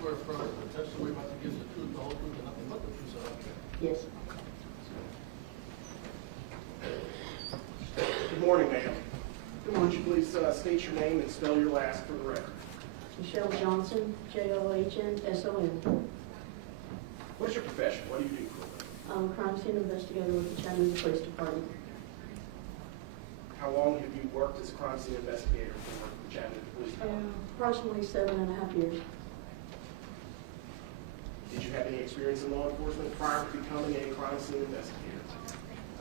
swear affirm that the testimony about to give the truth, the whole truth, and nothing but the truth, so help you God? Yes. Good morning, ma'am. Would you please state your name and spell your last for the record? Michelle Johnson, Johnsson. What's your profession? What do you do for a living? I'm a crime scene investigator with the Chattanooga Police Department. How long have you worked as a crime scene investigator for the Chattanooga Police Department? Approximately 7.5 years. Did you have any experience in law enforcement prior to becoming a crime scene investigator?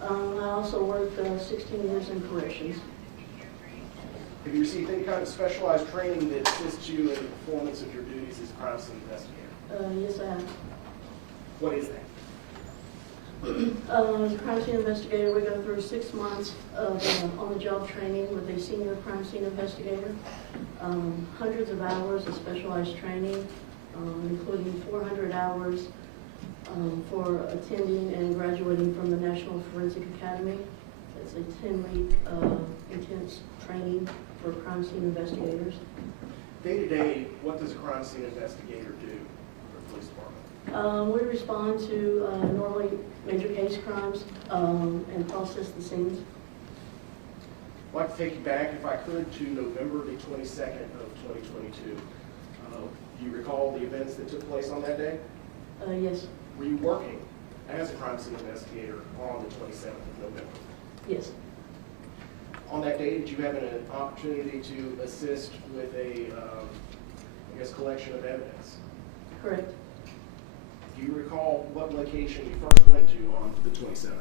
I also worked 16 years in corrections. Have you received any kind of specialized training that assists you in the performance of your duties as a crime scene investigator? Yes, I have. What is that? As a crime scene investigator, we go through 6 months of on-the-job training with a senior crime scene investigator. Hundreds of hours of specialized training, including 400 hours for attending and graduating from the National Forensic Academy. It's a 10-week intense training for crime scene investigators. Day to day, what does a crime scene investigator do for the police department? We respond to normally major case crimes and process the scenes. I'd like to take you back, if I could, to November the 22nd of 2022. Do you recall the events that took place on that day? Yes. Were you working as a crime scene investigator on the 27th of November? Yes. On that day, did you have an opportunity to assist with a, collection of evidence? Correct. Do you recall what location you first went to on the 27th?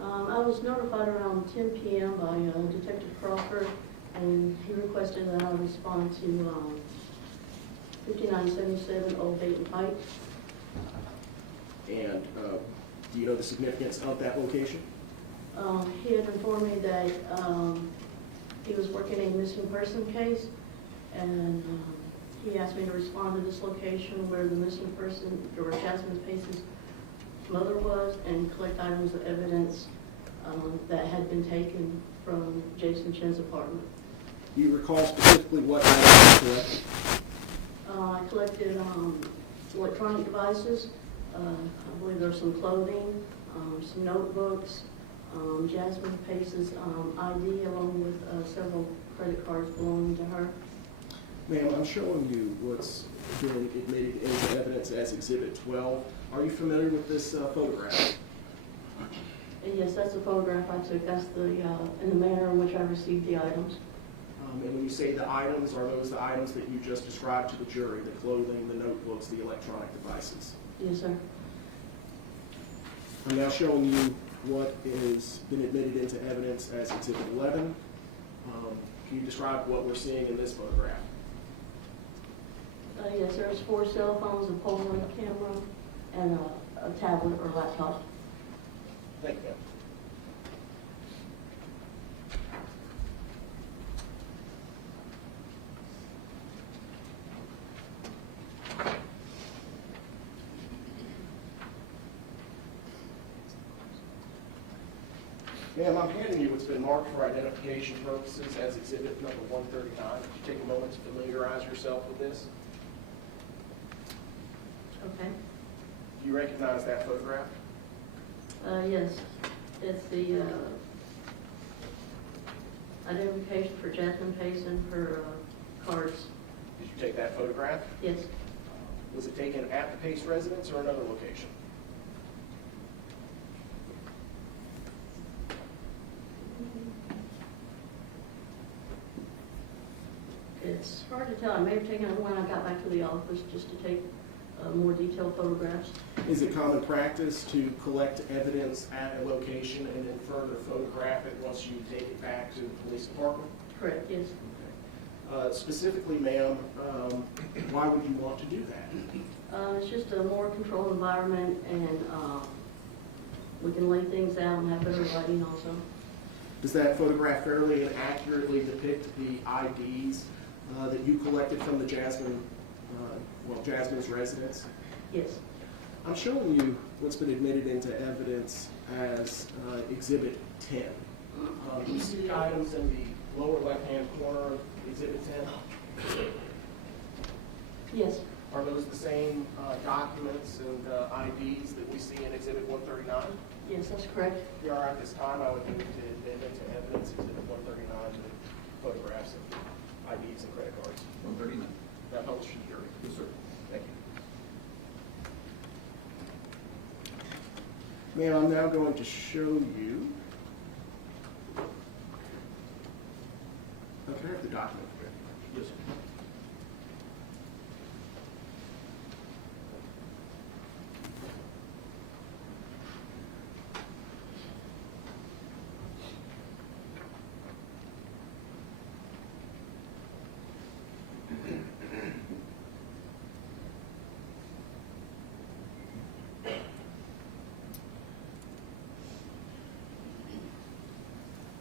I was notified around 10 p.m. by Detective Crawford, and he requested that I respond to 5977 Old Dayton Pike. And do you know the significance of that location? He had informed me that he was working a missing person case, and he asked me to respond to this location where the missing person, or Jasmine Pace's mother was, and collect items of evidence that had been taken from Jason Chen's apartment. Do you recall specifically what items you collected? I collected electronic devices. I believe there's some clothing, some notebooks, Jasmine Pace's ID, along with several credit cards belonging to her. Ma'am, I'm showing you what's been admitted into evidence as Exhibit 12. Are you familiar with this photograph? Yes, that's the photograph I took. That's the in the manner in which I received the items. And when you say the items, are those the items that you just described to the jury, the clothing, the notebooks, the electronic devices? Yes, sir. I'm now showing you what has been admitted into evidence as Exhibit 11. Can you describe what we're seeing in this photograph? Yes, there's 4 cell phones, a Polaroid camera, and a tablet or laptop. Thank you. Ma'am, I'm handing you what's been marked for identification purposes as Exhibit number 139. Could you take a moment to familiarize yourself with this? Okay. Do you recognize that photograph? Yes, it's the identification for Jasmine Pace and her cards. Did you take that photograph? Yes. Was it taken at the Pace residence or another location? It's hard to tell. I may have taken it when I got back to the office just to take more detailed photographs. Is it common practice to collect evidence at a location and then further photograph it once you take it back to the police department? Correct, yes. Okay. Specifically, ma'am, why would you want to do that? It's just a more controlled environment, and we can lay things out and have better lighting also. Does that photograph fairly and accurately depict the IDs that you collected from the Jasmine's residence? Yes. I'm showing you what's been admitted into evidence as Exhibit 10. Do you see the items in the lower left-hand corner of Exhibit 10? Yes. Are those the same documents and IDs that we see in Exhibit 139? Yes, that's correct. They are at this time. I would move to admit into evidence Exhibit 139, the photographs of IDs and credit cards. 139. That helps you hear it. Yes, sir. Thank you. Ma'am, I'm now going to show you. Can I have the document? Yes, sir.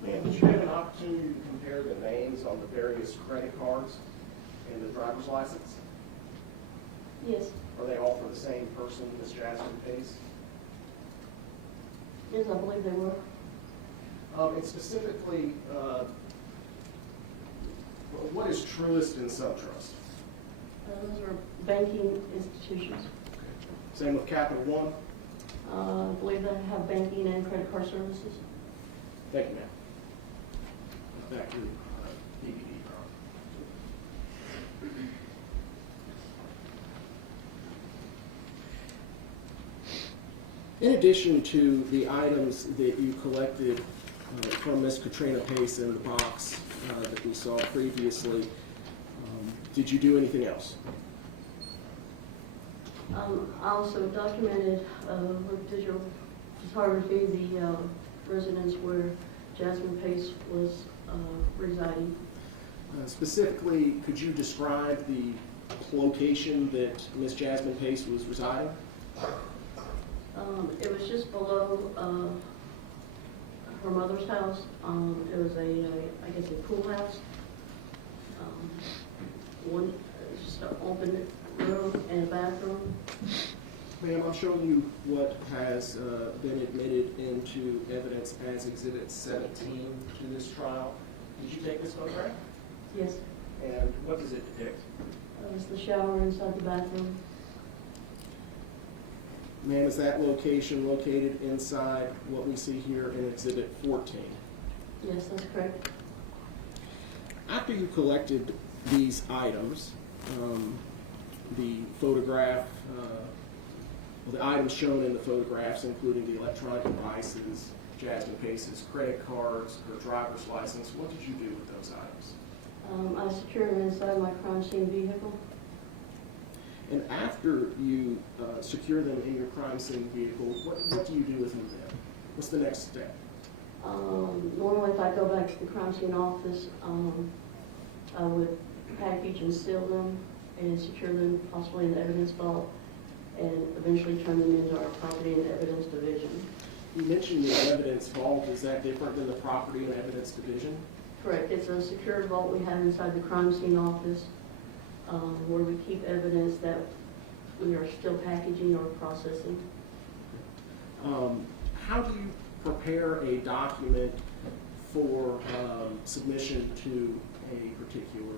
Ma'am, did you have an opportunity to compare the names on the various credit cards and the driver's license? Yes. Are they all for the same person, Ms. Jasmine Pace? Yes, I believe they were. And specifically, what is Truist and SunTrust? Those are banking institutions. Same with Capital One? I believe they have banking and credit card services. Thank you, ma'am. Back to DVD. In addition to the items that you collected from Ms. Katrina Pace in the box that we saw previously, did you do anything else? I also documented with digital photography the residence where Jasmine Pace was residing. Specifically, could you describe the location that Ms. Jasmine Pace was residing? It was just below her mother's house. It was I guess a pool house. Just an open room and a bathroom. Ma'am, I'm showing you what has been admitted into evidence as Exhibit 17 to this trial. Did you take this photograph? Yes. And what does it depict? It was the shower inside the bathroom. Ma'am, is that location located inside what we see here in Exhibit 14? Yes, that's correct. After you collected these items, the photograph, the items shown in the photographs, including the electronic devices, Jasmine Pace's credit cards, her driver's license, what did you do with those items? I secured them inside my crime scene vehicle. And after you secure them in your crime scene vehicle, what do you do with them then? What's the next step? Normally, if I go back to the crime scene office, I would package and seal them and secure them possibly in the evidence vault and eventually turn them into our property and evidence division. You mentioned the evidence vault. Is that different than the property and evidence division? Correct. It's a secured vault we have inside the crime scene office where we keep evidence that we are still packaging or processing. How do you prepare a document for submission to a particular,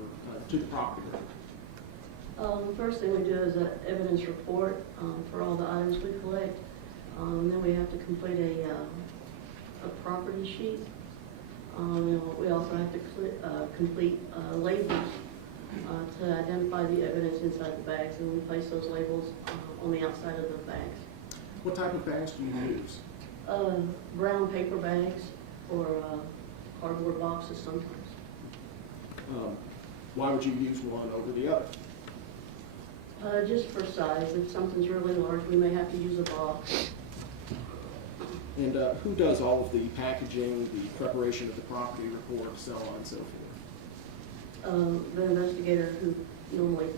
to the property owner? The first thing we do is an evidence report for all the items we collect. Then we have to complete a property sheet. We also have to complete labels to identify the evidence inside the bags, and we place those labels on the outside of the bags. What type of bags do you use? Brown paper bags or cardboard boxes sometimes. Why would you use one over the other? Just for size. If something's really large, we may have to use a box. And who does all of the packaging, the preparation of the property report, so on and so forth? The investigator who normally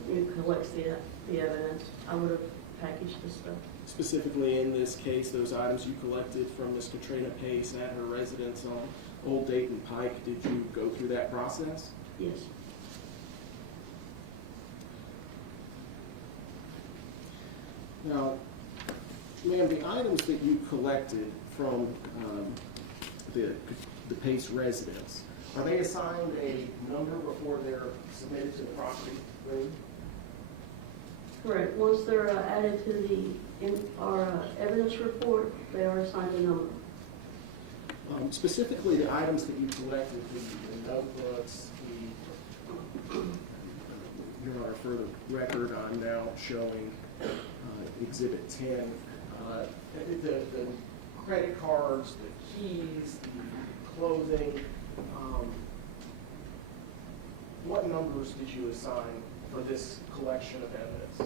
collects the evidence. I would have packaged the stuff. Specifically in this case, those items you collected from Ms. Katrina Pace at her residence on Old Dayton Pike, did you go through that process? Yes. Now, ma'am, the items that you collected from the Pace residence, are they assigned a number before they're submitted to the property room? Correct. Once they're added to our evidence report, they are assigned a number. Specifically, the items that you collected, the notebooks, here on our further record, I'm now showing Exhibit 10. The credit cards, the keys, the clothing. What numbers did you assign for this collection of evidence?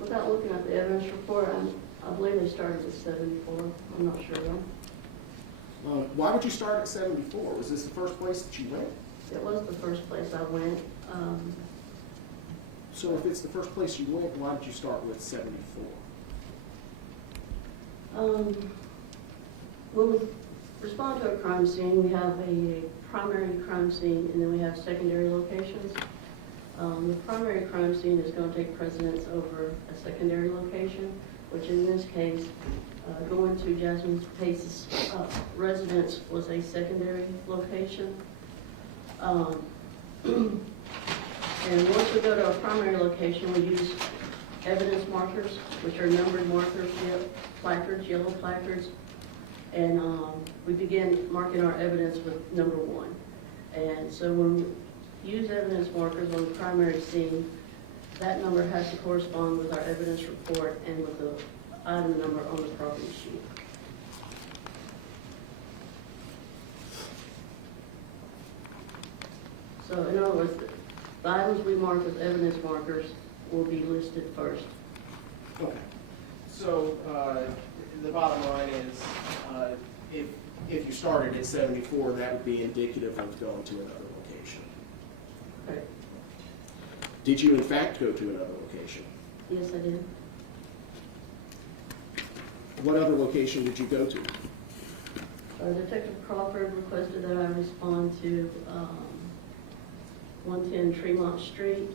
Without looking at the evidence report, I believe they started at 74. I'm not sure though. Why would you start at 74? Was this the first place that you went? It was the first place I went. So if it's the first place you went, why did you start with 74? When we respond to a crime scene, we have a primary crime scene and then we have secondary locations. The primary crime scene is going to take precedence over a secondary location, which in this case, going to Jasmine Pace's residence was a secondary location. And once we go to a primary location, we use evidence markers, which are numbered markers, placards, yellow placards, and we begin marking our evidence with number 1. And so when we use evidence markers on the primary scene, that number has to correspond with our evidence report and with the item number on the property sheet. So in other words, the items we mark with evidence markers will be listed first. Okay. So the bottom line is, if you started at 74, that would be indicative of going to another location. Okay. Did you in fact go to another location? Yes, I did. What other location did you go to? Detective Crawford requested that I respond to 110 Tremont Street,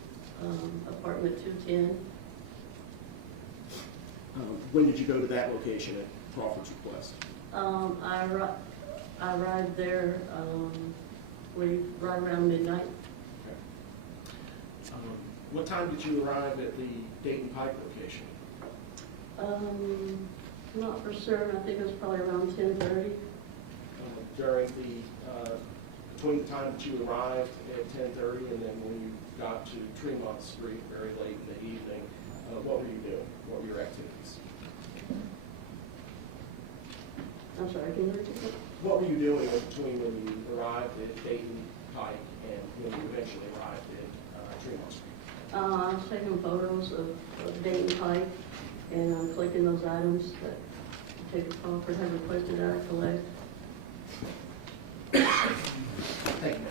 apartment 210. When did you go to that location at Crawford's request? I arrived there right around midnight. Okay. What time did you arrive at the Dayton Pike location? Not for certain. I think it was probably around 10:30. During between the time that you arrived at 10:30 and then when you got to Tremont Street very late in the evening, what were you doing? What were your activities? I'm sorry, can you repeat that? What were you doing between when you arrived at Dayton Pike and when you eventually arrived at Tremont Street? I was taking photos of Dayton Pike and collecting those items that Detective Crawford had requested that I collect. Thank you.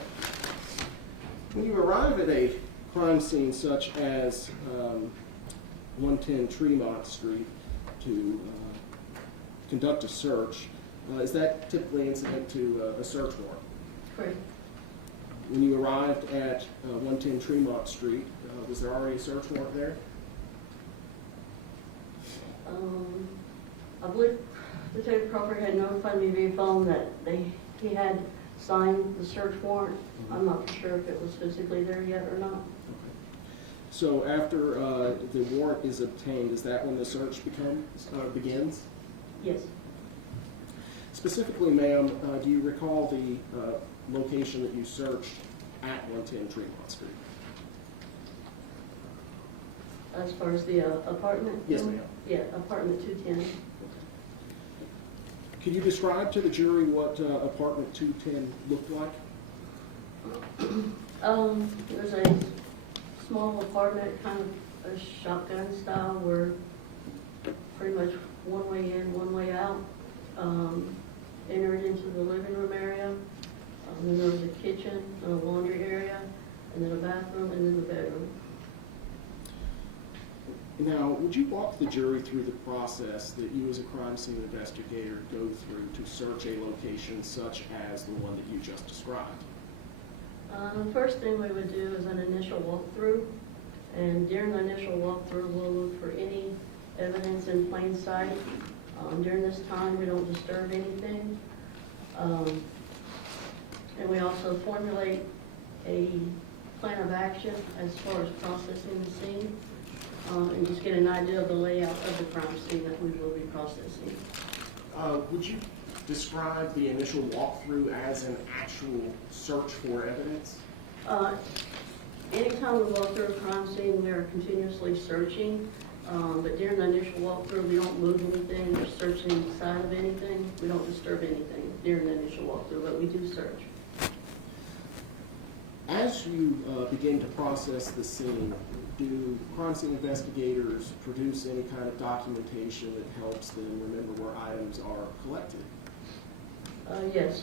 When you arrive at a crime scene such as 110 Tremont Street to conduct a search, is that typically incident to a search warrant? Correct. When you arrived at 110 Tremont Street, was there already a search warrant there? I believe Detective Crawford had notified me via phone that he had signed the search warrant. I'm not sure if it was physically there yet or not. Okay. So after the warrant is obtained, is that when the search begins? Yes. Specifically, ma'am, do you recall the location that you searched at 110 Tremont Street? As far as the apartment? Yes, ma'am. Yeah, apartment 210. Could you describe to the jury what apartment 210 looked like? It was a small apartment, kind of a shotgun style, where pretty much one way in, one way out. Entered into the living room area. Then there was a kitchen, and a laundry area, and then a bathroom, and then the bedroom. Now, would you walk the jury through the process that you as a crime scene investigator go through to search a location such as the one that you just described? The first thing we would do is an initial walkthrough, and during the initial walkthrough, we'll look for any evidence in plain sight. During this time, we don't disturb anything. And we also formulate a plan of action as far as processing the scene, and just get an idea of the layout of the crime scene that we will be processing. Would you describe the initial walkthrough as an actual search for evidence? Anytime we walk through a crime scene, we are continuously searching, but during the initial walkthrough, we don't move anything or search inside of anything. We don't disturb anything during the initial walkthrough, but we do search. As you begin to process the scene, do crime scene investigators produce any kind of documentation that helps them remember where items are collected? Yes,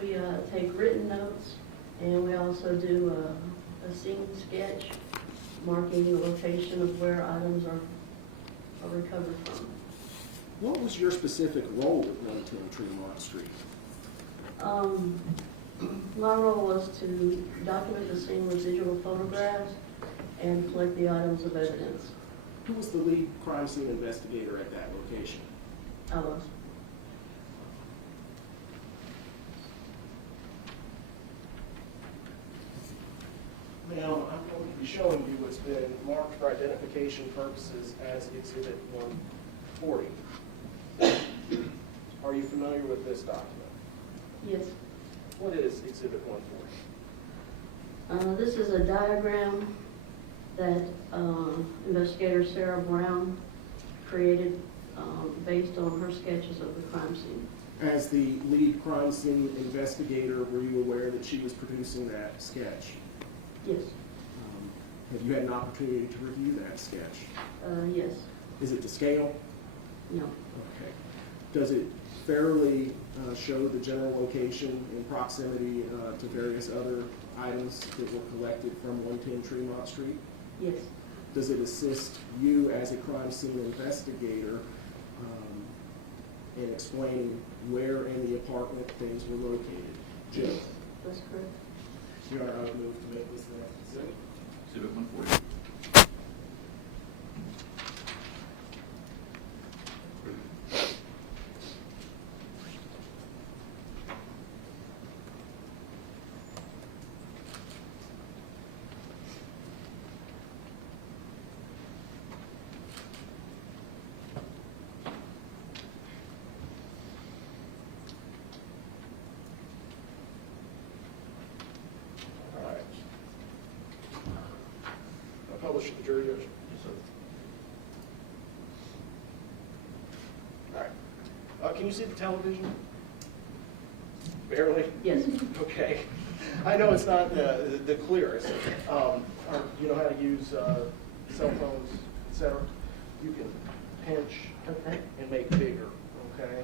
we take written notes, and we also do a scene sketch marking the location of where items are recovered from. What was your specific role at 110 Tremont Street? My role was to document the scene with digital photographs and collect the items of evidence. Who was the lead crime scene investigator at that location? I was. Now, I'm going to be showing you what's been marked for identification purposes as Exhibit 140. Are you familiar with this document? Yes. What is Exhibit 140? This is a diagram that investigator Sarah Brown created based on her sketches of the crime scene. As the lead crime scene investigator, were you aware that she was producing that sketch? Yes. Have you had an opportunity to review that sketch? Yes. Is it to scale? No. Okay. Does it fairly show the general location in proximity to various other items that were collected from 110 Tremont Street? Yes. Does it assist you as a crime scene investigator in explaining where in the apartment things were located? Jim? That's correct. Your Honor, I would move to make this the next exhibit. Exhibit 140. All right. I'll publish it to the jury, Judge. Yes, sir. All right. Can you see the television? Barely? Yes. Okay. I know it's not the clearest. You know how to use cell phones, et cetera? You can pinch Okay. and make bigger, okay?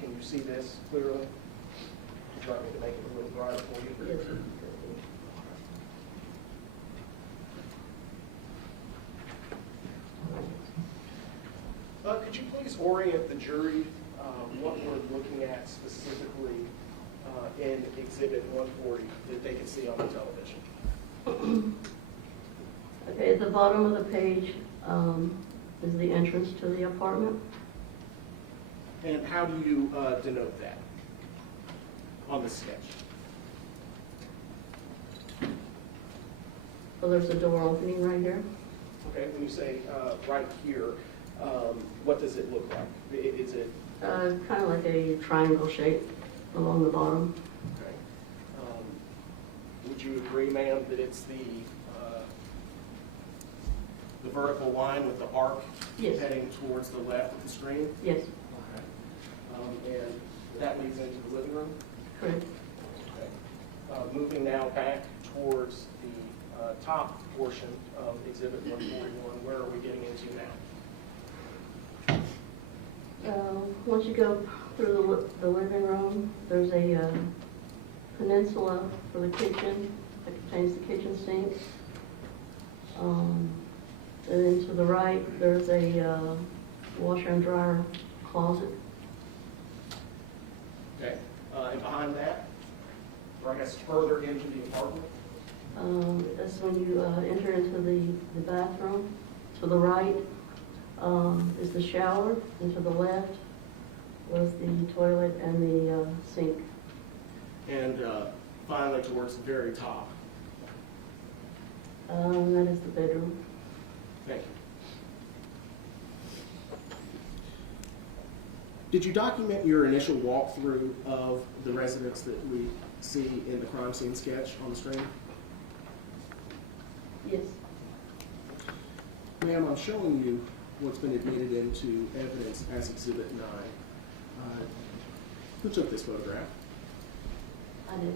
Can you see this clearly? Would you like me to make it a little brighter for you? Yes. Could you please orient the jury what we're looking at specifically in Exhibit 140 that they can see on the television? Okay, at the bottom of the page is the entrance to the apartment. And how do you denote that on the sketch? So there's a door opening right here. Okay, when you say right here, what does it look like? Is it, Kind of like a triangle shape along the bottom. okay. Would you agree, ma'am, that it's the vertical line with the arc Yes. heading towards the left of the screen? Yes, Okay. And that leads into the living room? correct. Okay. Moving now back towards the top portion of Exhibit 141, where are we getting into now? Once you go through the living room, there's a peninsula for the kitchen that contains the kitchen sink. And then to the right, there's a washer and dryer closet. Okay. And behind that, or I guess further into the apartment? That's when you enter into the bathroom. To the right is the shower, and to the left was the toilet and the sink. And finally, towards the very top, That is the bedroom. Thank you. Did you document your initial walkthrough of the residence that we see in the crime scene sketch on the screen? Yes. Ma'am, I'm showing you what's been admitted into evidence as Exhibit 9. Who took this photograph? I did.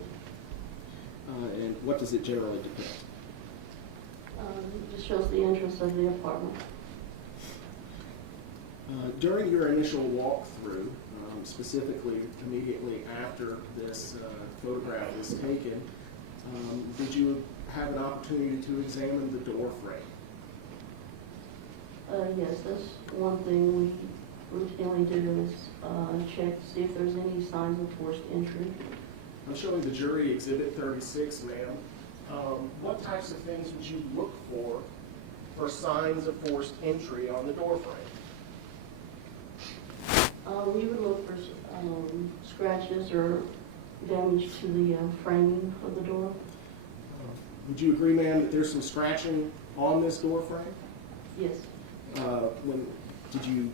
And what does it generally depict? It just shows the entrance of the apartment. During your initial walkthrough, specifically immediately after this photograph is taken, did you have an opportunity to examine the door frame? Yes, that's one thing we routinely do is check to see if there's any signs of forced entry. I'm showing the jury Exhibit 36, ma'am. What types of things would you look for signs of forced entry on the door frame? We would look for scratches or damage to the framing of the door. Would you agree, ma'am, that there's some scratching on this door frame? Yes. Did you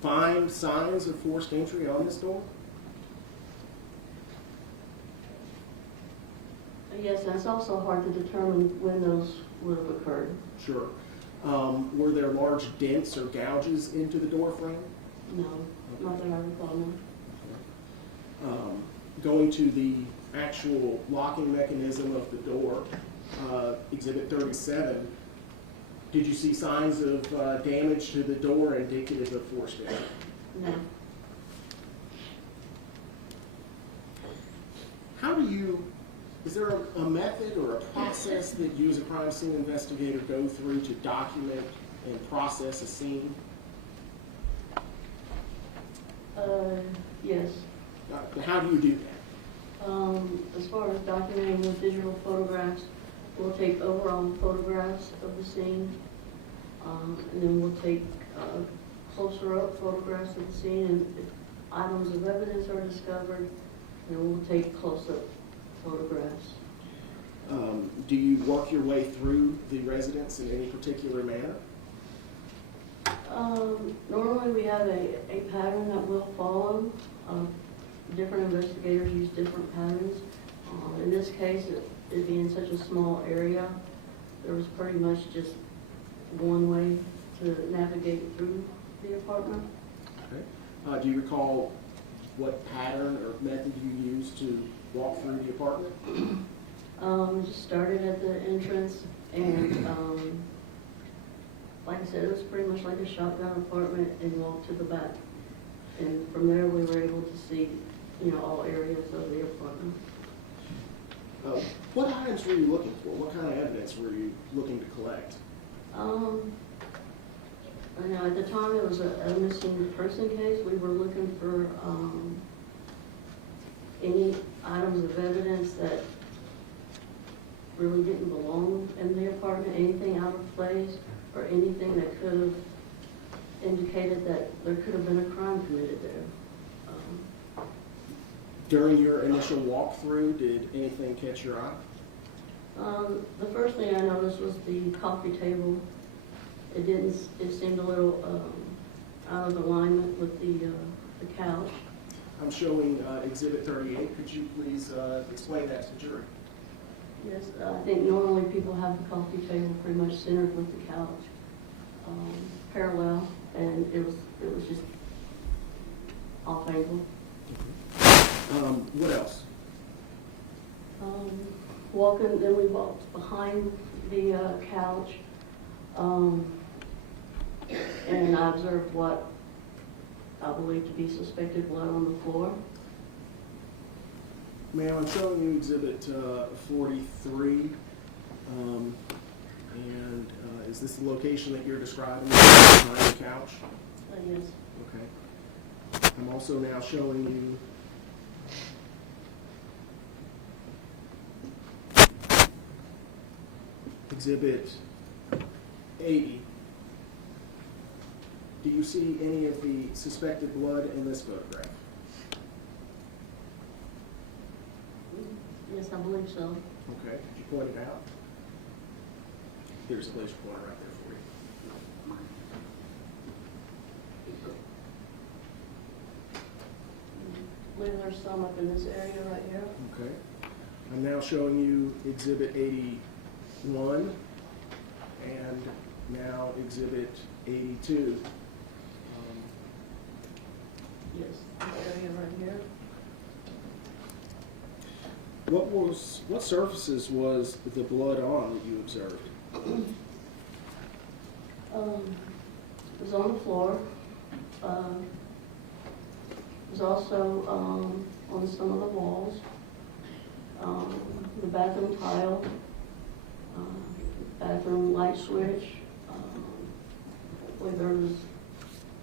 find signs of forced entry on this door? Yes, and it's also hard to determine when those would have occurred. Sure. Were there large dents or gouges into the door frame? No, not that I recall, no. Going to the actual locking mechanism of the door, Exhibit 37, did you see signs of damage to the door indicative of forced entry? No. Is there a method or a process that you as a crime scene investigator go through to document and process a scene? Yes. How do you do that? As far as documenting with digital photographs, we'll take overall photographs of the scene, and then we'll take closer up photographs of the scene, and if items of evidence are discovered, then we'll take close-up photographs. Do you work your way through the residence in any particular manner? Normally we have a pattern that we'll follow. Different investigators use different patterns. In this case, it being such a small area, there was pretty much just one way to navigate through the apartment. Okay. Do you recall what pattern or method you used to walk through the apartment? We just started at the entrance, and like I said, it was pretty much like a shotgun apartment, and walked to the back. And from there, we were able to see, all areas of the apartment. What items were you looking for? What kind of evidence were you looking to collect? At the time, it was a missing person case. We were looking for any items of evidence that really didn't belong in the apartment, anything out of place, or anything that could have indicated that there could have been a crime committed there. During your initial walkthrough, did anything catch your eye? The first thing I noticed was the coffee table. It seemed a little out of alignment with the couch. I'm showing Exhibit 38. Could you please explain that to the jury? Yes, I think normally people have the coffee table pretty much centered with the couch, parallel, and it was just off angle. What else? Then we walked behind the couch, and I observed what I believe to be suspected blood on the floor. Ma'am, I'm showing you Exhibit 43, and is this the location that you're describing behind the couch? Yes. Okay. I'm also now showing you Exhibit 80. Do you see any of the suspected blood in this photograph? Yes, I believe so. Okay. Could you point it out? There's a laser pointer right there for you. I believe there's some up in this area right here. Okay. I'm now showing you Exhibit 81 and now Exhibit 82. Yes, this area right here. What surfaces was the blood on that you observed? It was on the floor. It was also on some of the walls, the bathroom tile, bathroom light switch. I believe there was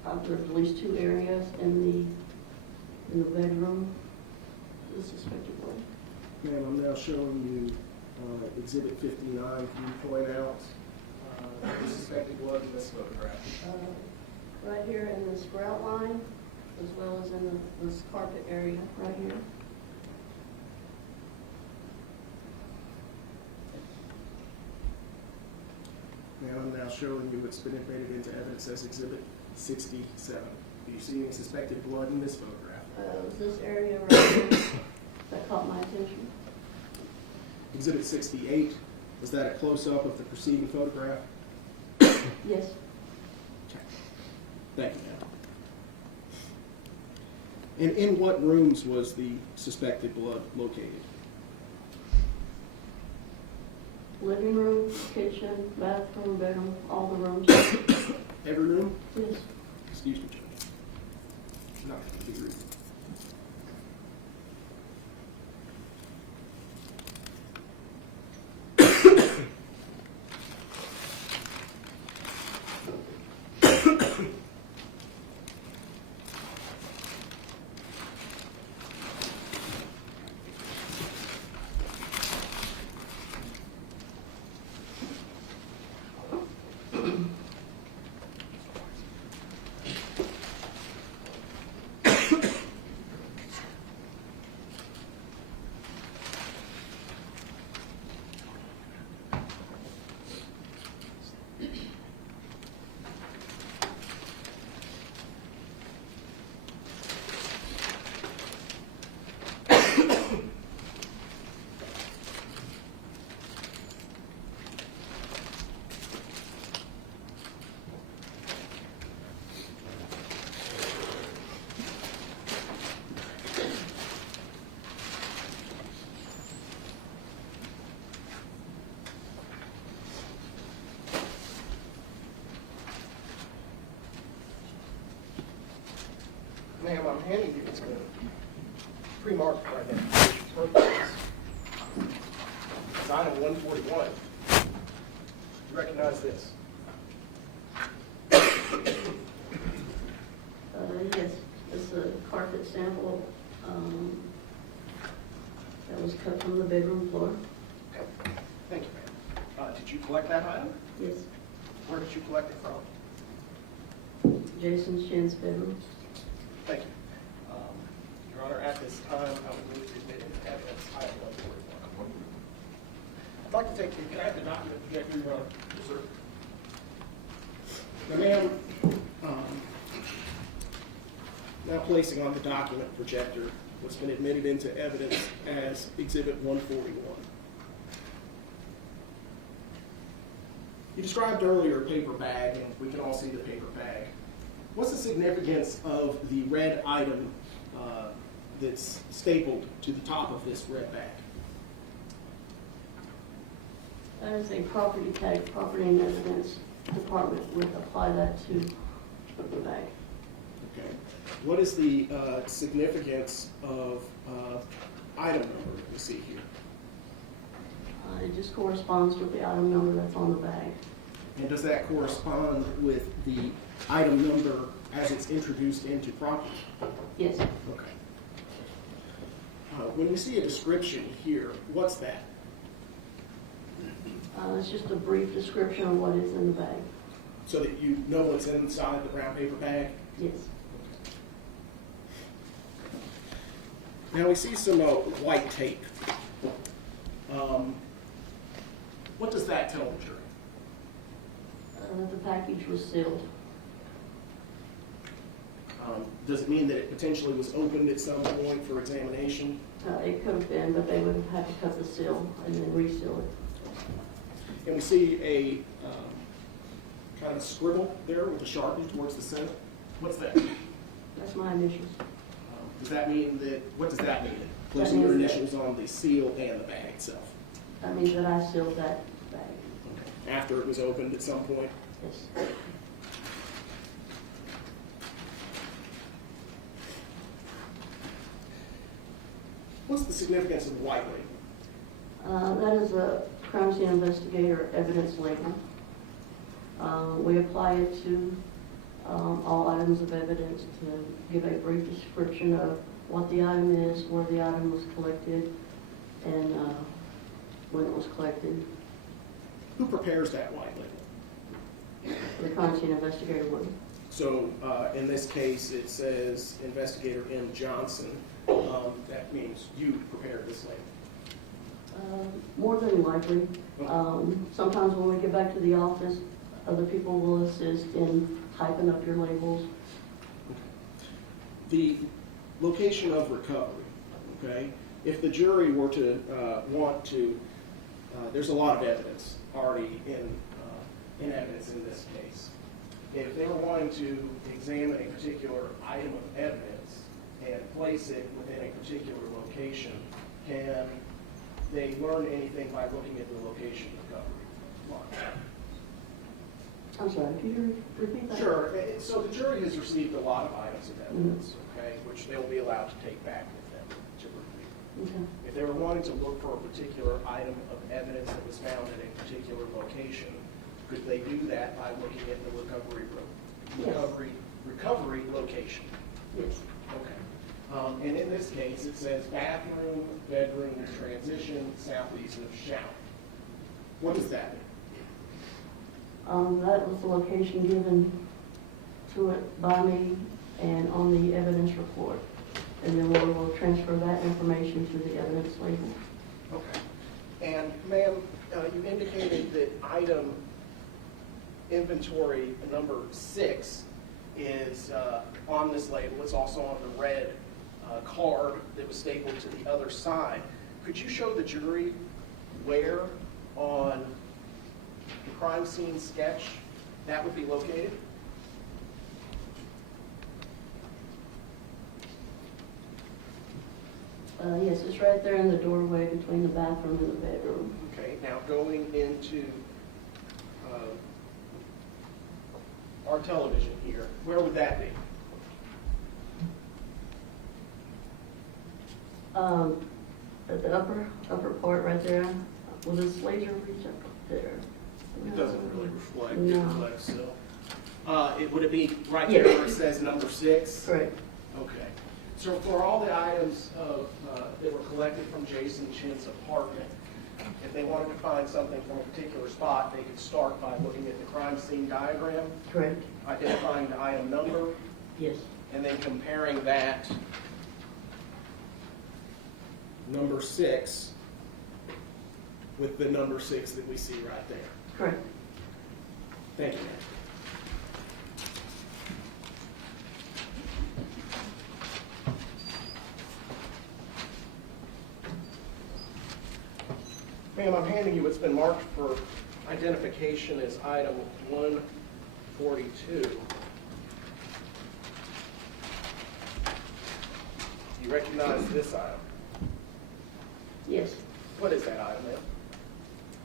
at least 2 areas in the bedroom. The suspected blood. Ma'am, I'm now showing you Exhibit 59. Can you point out the suspected blood in this photograph? Right here in the sprout line, as well as in this carpet area right here. Ma'am, I'm now showing you what's been admitted into evidence as Exhibit 67. Do you see any suspected blood in this photograph? It was this area right here that caught my attention. Exhibit 68, was that a close-up of the preceding photograph? Yes. Okay. Thank you, ma'am. And in what rooms was the suspected blood located? Living room, kitchen, bathroom, bedroom, all the rooms. Every room? Yes. Excuse me, Judge. Not to be rude. Ma'am, I'm handing you this one. Pre-marked right now. It's item 141. You recognize this? Yes, it's a carpet sample that was cut from the bedroom floor. Okay. Thank you, ma'am. Did you collect that item? Yes. Where did you collect it from? Jason Chen's bedroom. Thank you. Your Honor, at this time, I would move to admit into evidence item 141. I'd like to take the, can I have the document projector, Your Honor? Yes, sir. Now, ma'am, now placing on the document projector what's been admitted into evidence as Exhibit 141. You described earlier a paper bag, and we can all see the paper bag. What's the significance of the red item that's stapled to the top of this red bag? That is a property tag. Property and Evidence Department would apply that to the bag. Okay. What is the significance of item number we see here? It just corresponds with the item number that's on the bag. And does that correspond with the item number as it's introduced into property? Yes. Okay. When we see a description here, what's that? It's just a brief description of what is in the bag. So that you know what's inside the brown paper bag? Yes. Now we see some white tape. What does that tell the jury? The package was sealed. Does it mean that it potentially was opened at some point for examination? It could have been, but they would have had to cut the seal and then reseal it. And we see a kind of a scribble there with a Sharpie towards the center. What's that? That's my initials. Does that mean that, what does that mean? That Placing your means that- initials on the seal and the bag itself? That means that I sealed that bag. Okay. After it was opened at some point? Yes. What's the significance of the white label? That is a crime scene investigator evidence label. We apply it to all items of evidence to give a brief description of what the item is, where the item was collected, and when it was collected. Who prepares that white label? The crime scene investigator would. So in this case, it says Investigator M. Johnson. That means you prepared this label. More than likely. Sometimes when we get back to the office, other people will assist in typing up your labels. The location of recovery, okay? If the jury were to want to, there's a lot of evidence already in evidence in this case. If they were wanting to examine a particular item of evidence and place it within a particular location, can they learn anything by looking at the location recovery? I'm sorry, could you repeat that? Sure. So the jury has received a lot of items of evidence, okay, which they'll be allowed to take back with them to review. Okay. If they were wanting to look for a particular item of evidence that was found in a particular location, could they do that by looking at the recovery location? Yes. Okay. And in this case, it says bathroom, bedroom, transition, southeast of shower. What does that mean? That was the location given to it by me and on the evidence report. And then we will transfer that information to the evidence label. Okay. And ma'am, you indicated that item inventory number 6 is on this label. It's also on the red card that was stapled to the other side. Could you show the jury where on the crime scene sketch that would be located? Yes, it's right there in the doorway between the bathroom and the bedroom. Okay, now going into our television here, where would that be? At the upper part right there, will this laser reach up there? It doesn't really reflect. No. It reflects still. Would it be right there where it says number 6? Correct. Okay. So for all the items that were collected from Jason Chen's apartment, if they wanted to find something from a particular spot, they could start by looking at the crime scene diagram, Correct. identifying the item number, Yes. and then comparing that number 6 with the number 6 that we see right there. Correct. Thank you, ma'am. Ma'am, I'm handing you what's been marked for identification as item 142. You recognize this item? Yes. What is that item, ma'am?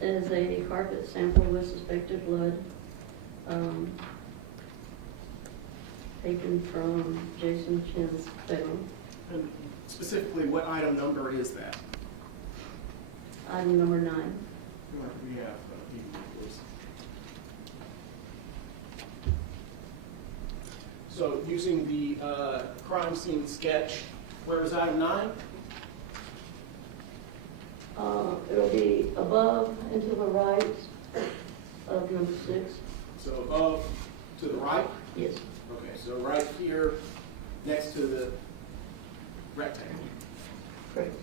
It is a carpet sample with suspected blood taken from Jason Chen's bedroom. And specifically, what item number is that? Item number 9. We have please. So using the crime scene sketch, where is item 9? It'll be above and to the right of number 6. So above to the right? Yes. Okay, so right here next to the rectangle. Correct.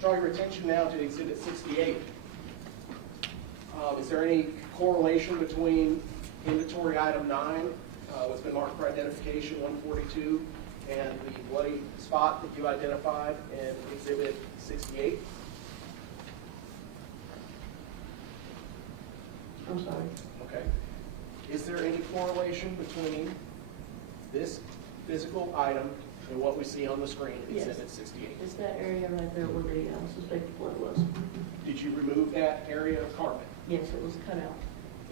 Draw your attention now to Exhibit 68. Is there any correlation between inventory item 9, what's been marked for identification 142, and the bloody spot that you identified in Exhibit 68? I'm sorry. Okay. Is there any correlation between this physical item and what we see on the screen in Yes. Exhibit 68? It's that area right there where the suspected blood was. Did you remove that area of carpet? Yes, it was cut out.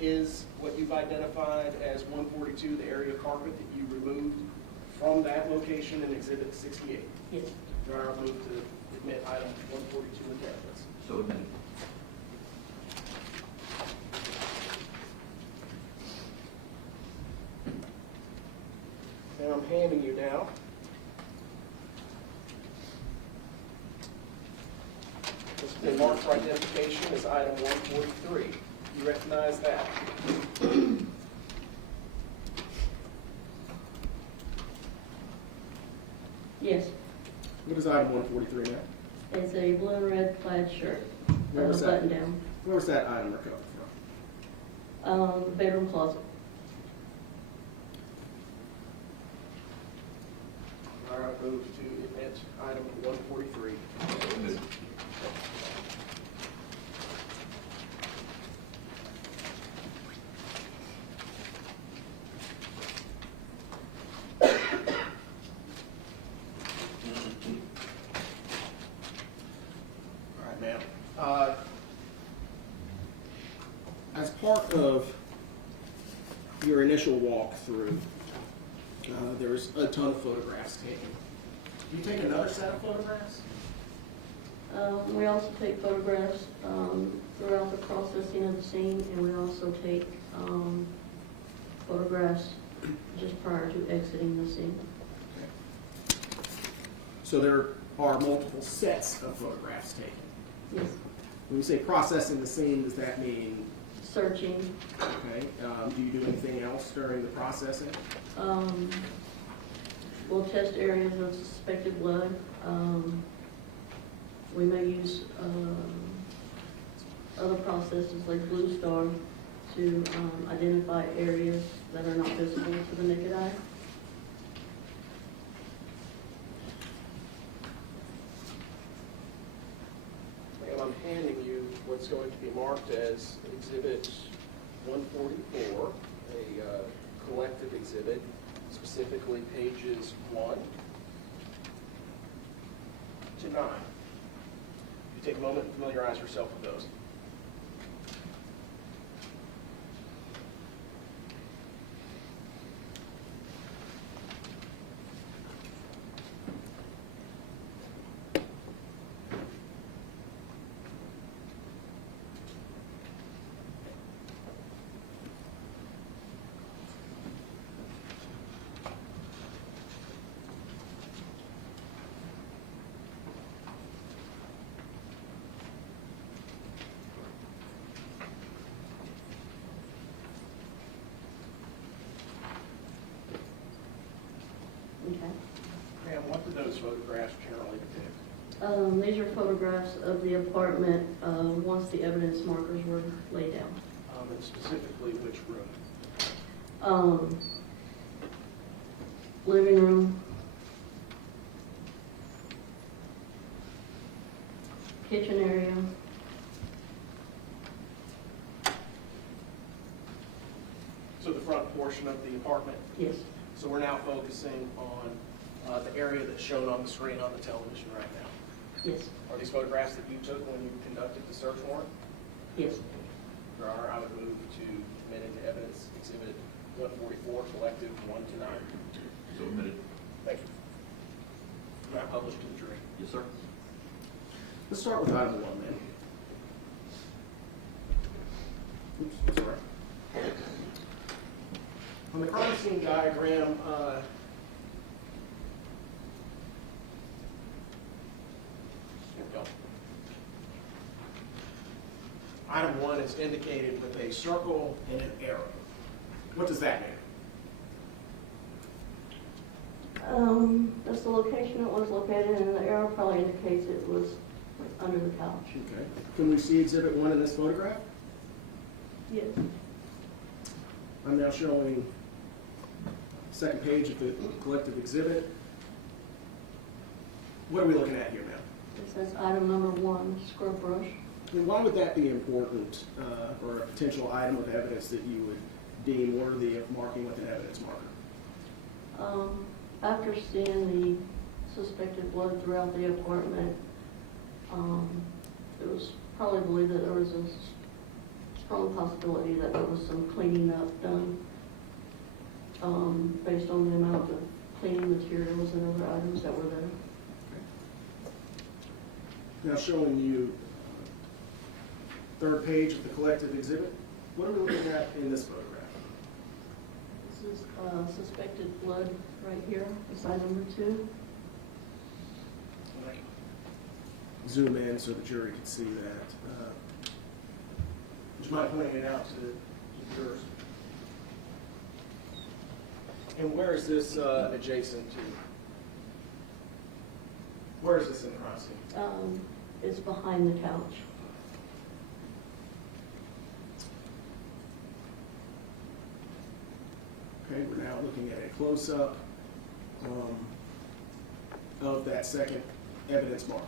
Is what you've identified as 142 the area of carpet that you removed from that location in Exhibit 68? Yes. Your Honor, I move to admit item 142 into evidence. So admitted. And I'm handing you now this has been marked for identification as item 143. You recognize that? Yes. What is item 143 now? It's a blue and red plaid shirt, Where was that? button down. Where was that item recovered from? Bedroom closet. All right, move to admit item 143. So admitted. All right, ma'am. As part of your initial walkthrough, there was a ton of photographs taken. Do you take another set of photographs? We also take photographs throughout the processing of the scene, and we also take photographs just prior to exiting the scene. So there are multiple sets of photographs taken. Yes. When you say processing the scene, does that mean, Searching. okay, do you do anything else during the processing? We'll test areas of suspected blood. We may use other processes like Blue Star to identify areas that are not visible to the naked eye. And I'm handing you what's going to be marked as Exhibit 144, a collective exhibit, specifically pages 1 to 9. You take a moment and familiarize yourself with those. Okay. Ma'am, what do those photographs generally depict? These are photographs of the apartment once the evidence markers were laid down. And specifically which room? Living room, kitchen area, So the front portion of the apartment. yes, So we're now focusing on the area that's shown on the screen on the television right now. yes, Are these photographs that you took when you conducted the search warrant? yes. Your Honor, I would move to admit into evidence Exhibit 144, collective 1 to 9. So admitted. Thank you. Now published to the jury. Yes, sir. Let's start with item 1, then. Oops, sorry. On the crime scene diagram, here we go. Item 1 is indicated with a circle and an arrow. What does that mean? That's the location it was located, and the arrow probably indicates it was under the couch. Okay. Can we see Exhibit 1 in this photograph? Yes. I'm now showing second page of the collective exhibit. What are we looking at here now? It says item number 1, scrub brush. And why would that be important, or a potential item of evidence that you would deem worthy of marking with an evidence marker? After seeing the suspected blood throughout the apartment, it was probably believed that there was a strong possibility that there was some cleaning up done based on the amount of cleaning materials and other items that were there. Now showing you third page of the collective exhibit. What are we looking at in this photograph? This is suspected blood right here, beside number 2. Zoom in so the jury can see that. Would you mind pointing it out to the jurors? And where is this adjacent to? Where is this in the crime scene? It's behind the couch. Okay, we're now looking at a close-up of that second evidence marker.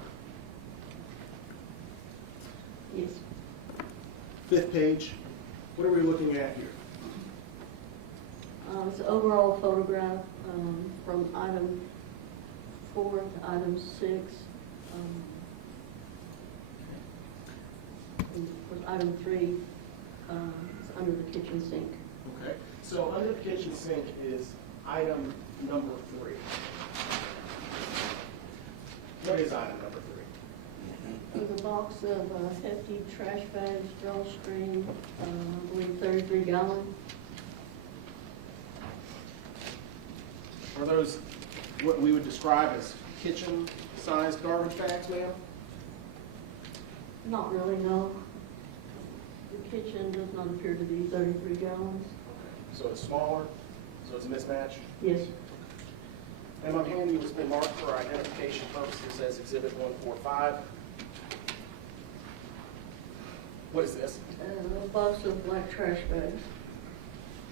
Yes. Fifth page, what are we looking at here? It's an overall photograph from item 4 to item 6. And item 3 is under the kitchen sink. Okay, so under the kitchen sink is item number 3. What is item number 3? There's a box of hefty trash bags, drawstring, I believe 33 gallon. Are those what we would describe as kitchen-sized garbage bags, ma'am? Not really, no. The kitchen does not appear to be 33 gallons. So it's smaller, so it's a mismatch? Yes. And I'm handing you what's been marked for identification purposes as Exhibit 145. What is this? A box of black trash bags.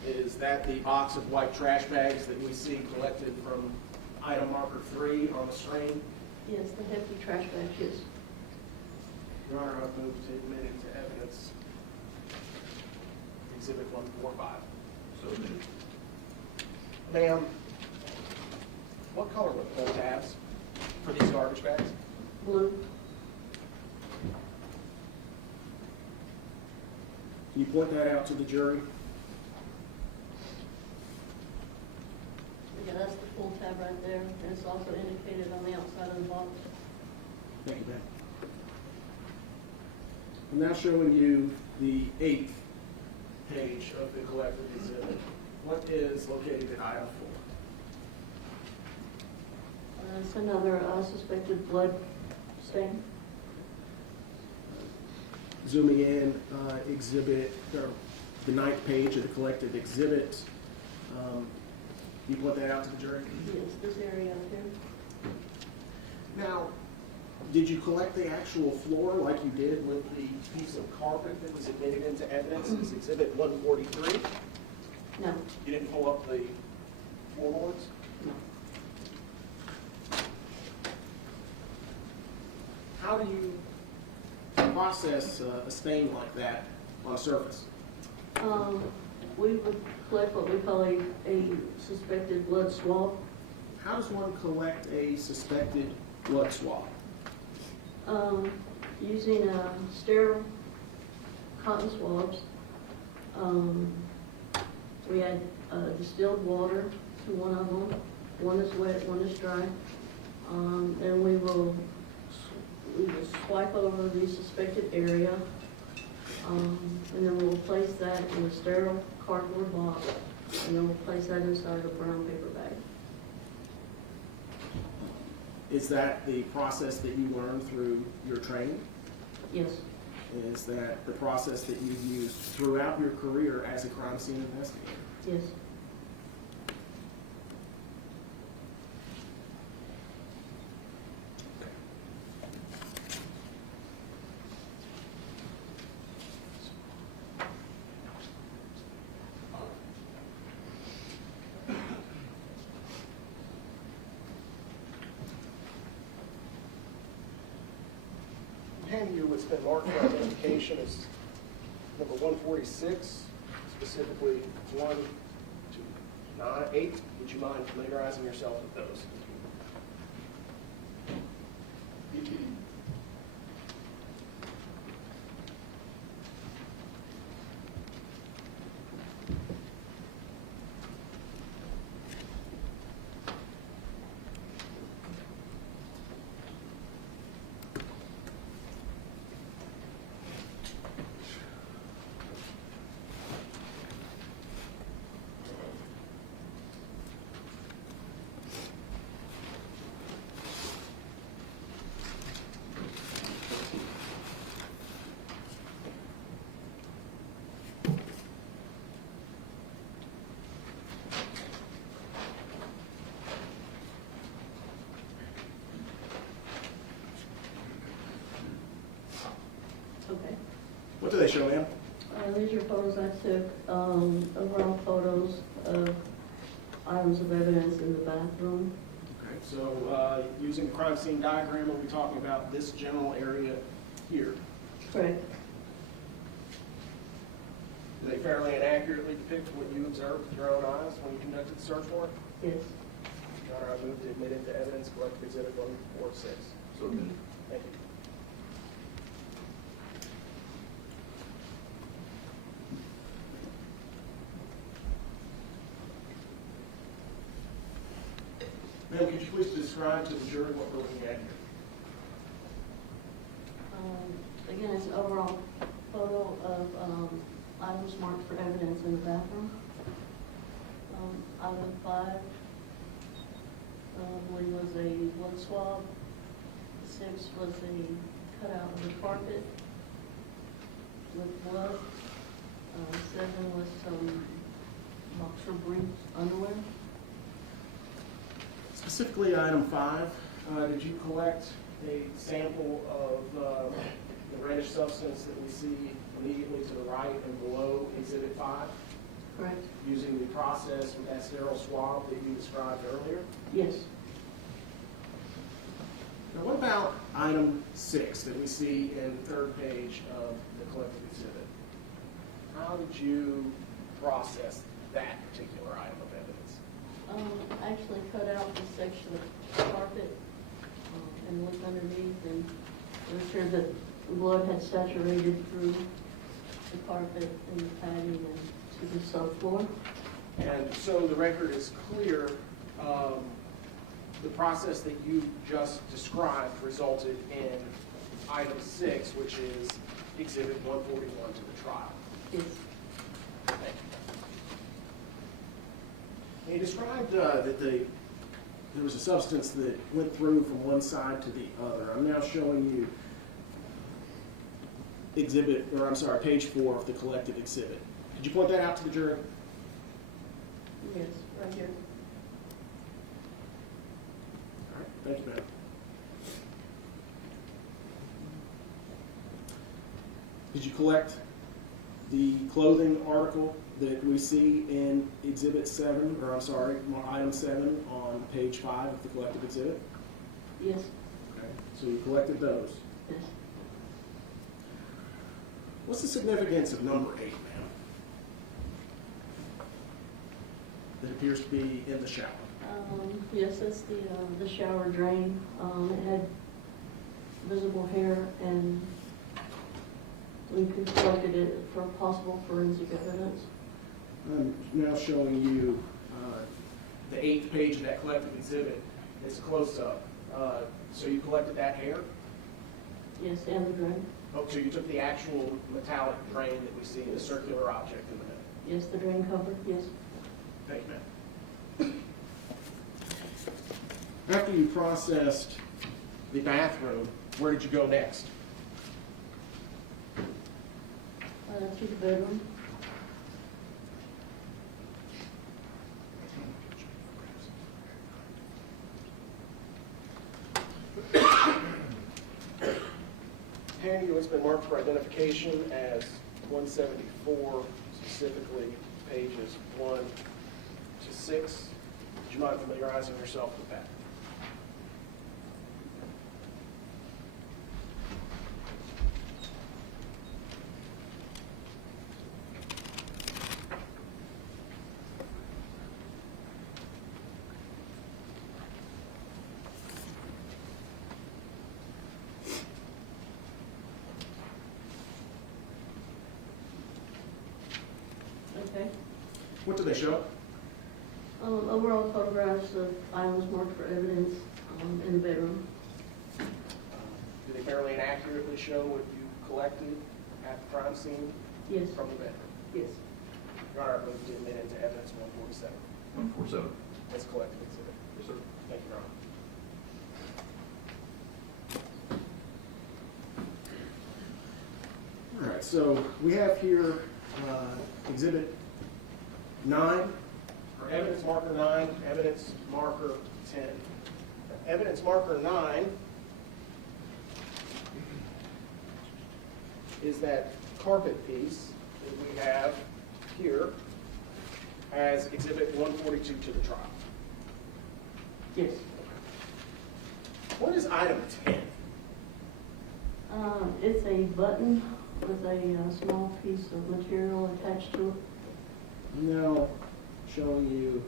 Is that the box of white trash bags that we see collected from item marker 3 on the screen? Yes, the hefty trash bags, yes. Your Honor, I've moved to admit into evidence Exhibit 145. So admitted. Ma'am, what color were the pull tabs for these garbage bags? Blue. Can you point that out to the jury? Yeah, that's the pull tab right there, and it's also indicated on the outside of the box. Thank you, ma'am. I'm now showing you the 8th page of the collective exhibit. What is located in item 4? It's another suspected blood stain. Zooming in, exhibit, or the 9th page of the collective exhibit. Can you point that out to the jury? Yes, this area out here. Now, did you collect the actual floor like you did with the piece of carpet that was admitted into evidence as Exhibit 143? No. You didn't pull up the floorboards? No. How do you process a stain like that on a surface? We would collect what we call a suspected blood swab. How does one collect a suspected blood swab? Using sterile cotton swabs. We add distilled water to one of them. One is wet, one is dry. And we will swipe over the suspected area. And then we'll place that in a sterile cardboard box. And then we'll place that inside a brown paper bag. Is that the process that you learned through your training? Yes. Is that the process that you've used throughout your career as a crime scene investigator? Yes. handing you what's been marked for identification is number 146, specifically 1 to 8. Would you mind familiarizing yourself with those? Okay. What do they show, ma'am? These are photos I took, overall photos of items of evidence in the bathroom. Okay, so using the crime scene diagram, we'll be talking about this general area here. Correct. Do they fairly and accurately depict what you observed with your own eyes when you conducted the search warrant? Yes. Your Honor, I move to admit into evidence collective exhibit 146. So admitted. Thank you. Ma'am, could you please describe to the jury what we're looking at here? Again, it's an overall photo of items marked for evidence in the bathroom. Item 5, I believe was a blood swab. 6 was a cutout of the carpet with blood. 7 was some boxer briefs, underwear. Specifically, item 5, did you collect a sample of the reddish substance that we see immediately to the right and below Exhibit 5, Correct? using the process with that sterile swab that you described earlier? Yes. Now, what about item 6 that we see in the third page of the collective exhibit? How did you process that particular item of evidence? I actually cut out the section of carpet and looked underneath and was sure that the blood had saturated through the carpet and the padding and to the subfloor. And so the record is clear, the process that you just described resulted in item 6, which is Exhibit 141 to the trial. Yes. Thank you. You described that there was a substance that went through from one side to the other. I'm now showing you page 4 of the collective exhibit. Could you point that out to the jury? Yes, right here. All right, thank you, ma'am. Did you collect the clothing article that we see in Exhibit 7, item 7 on page 5 of the collective exhibit? Yes. Okay, so you collected those. Yes. What's the significance of number 8, ma'am? That appears to be in the shower. Yes, that's the shower drain. It had visible hair, and we constructed it for possible forensic evidence. I'm now showing you the 8th page of that collective exhibit. It's a close-up. So you collected that hair? Yes, and the drain. Oh, so you took the actual metallic drain that we see, the circular object in the middle. Yes, the drain cover, yes. Thank you, ma'am. After you processed the bathroom, where did you go next? To the bedroom. Handing you what's been marked for identification as 174, specifically pages 1 to 6. Would you mind familiarizing yourself with that? Okay. What do they show? Overall photographs of items marked for evidence in the bedroom. Do they fairly and accurately show what you collected at the crime scene Yes. from the bedroom? Yes. Your Honor, I move to admit into evidence 147. 147. That's collected exhibit. Yes, sir. Thank you, Your Honor. All right, so we have here Exhibit 9. For evidence marker 9, evidence marker 10. Evidence marker 9 is that carpet piece that we have here as exhibit 142 to the trial. Yes. What is item 10? It's a button with a small piece of material attached to it. Now showing you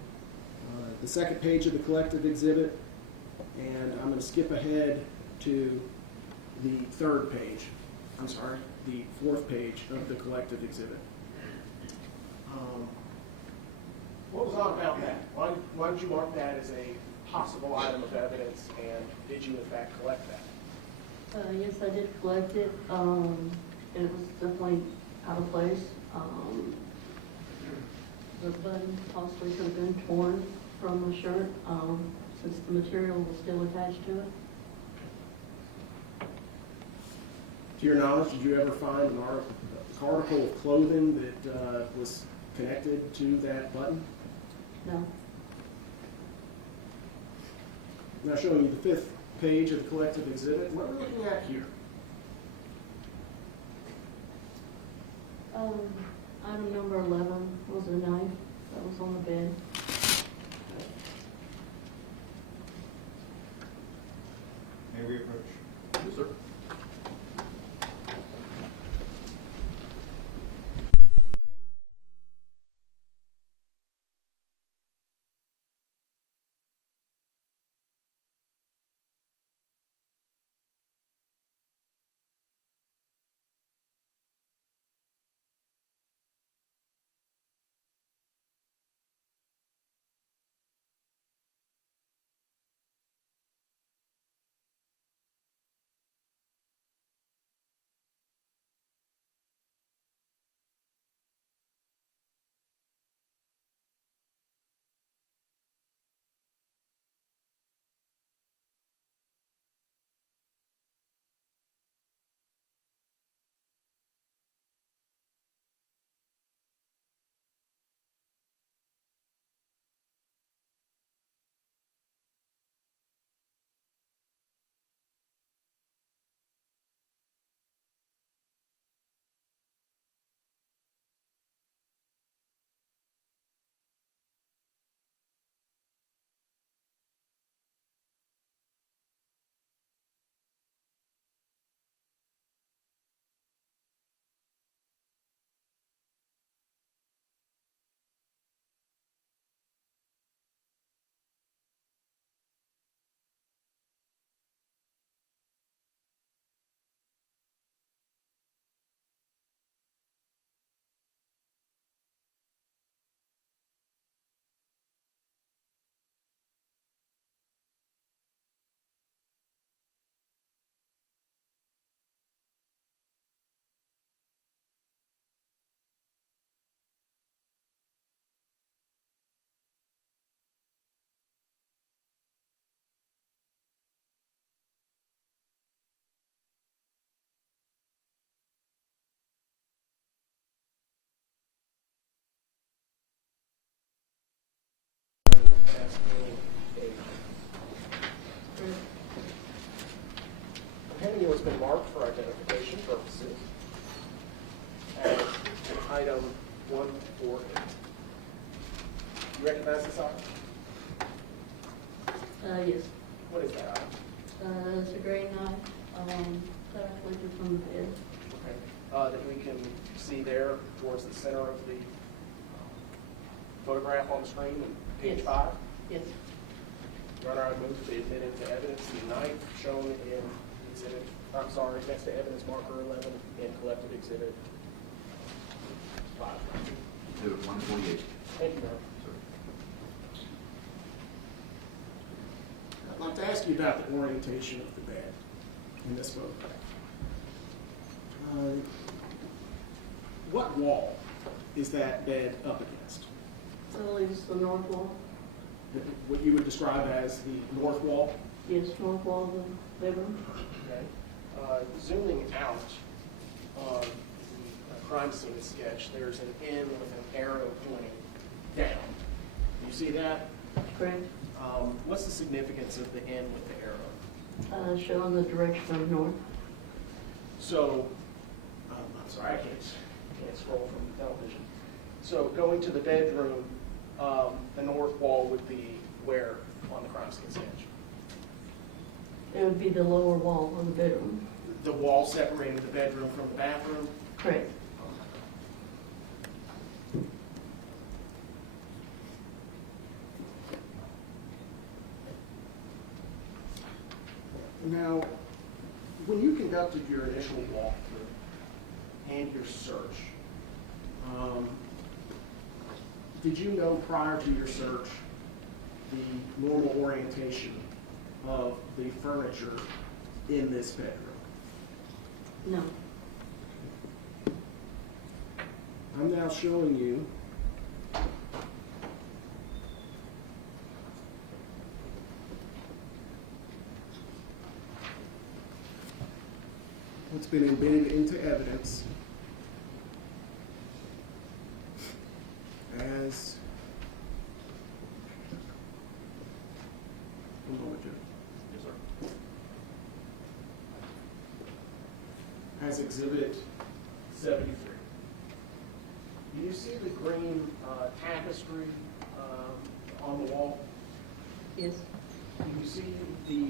the second page of the collective exhibit, and I'm going to skip ahead to the third page. I'm sorry, the fourth page of the collective exhibit. What was on about that? Why did you mark that as a possible item of evidence, and did you in fact collect that? Yes, I did collect it. It was definitely out of place. The button possibly could have been torn from the shirt since the material was still attached to it. To your knowledge, did you ever find an article of clothing that was connected to that button? No. Now showing you the fifth page of the collective exhibit. What are we looking at here? Item number 11 was a knife that was on the bed. May we approach? Yes, sir. Handing what's been marked for identification purposes as item 148. You recognize this item? Yes. What is that item? It's a gray knife that I collected from the bed. Okay. That we can see there towards the center of the photograph on the screen on page Yes. 5. Yes. Your Honor, I move to admit into evidence the knife shown in exhibit, I'm sorry, next to evidence marker 11 in collected exhibit 5. Exhibit 148. Thank you, Your Honor. Sir. I'd like to ask you about the orientation of the bed in this photograph. What wall is that bed up against? I believe it's the north wall. What you would describe as the north wall? Yes, north wall of the bedroom. Okay. Zooming out on the crime scene sketch, there's an N with an arrow pointing down. You see that? Correct. What's the significance of the N with the arrow? Showing the direction of north. So, I'm sorry, I can't scroll from the television. So going to the bedroom, the north wall would be where on the crime scene sketch? It would be the lower wall of the bedroom. The wall separating the bedroom from the bathroom? Correct. Now, when you conducted your initial walkthrough and your search, did you know prior to your search the normal orientation of the furniture in this bedroom? No. I'm now showing you what's been embedded into evidence as one moment, Judge. Yes, sir. As Exhibit 73. Do you see the green tapestry on the wall? Yes. Do you see the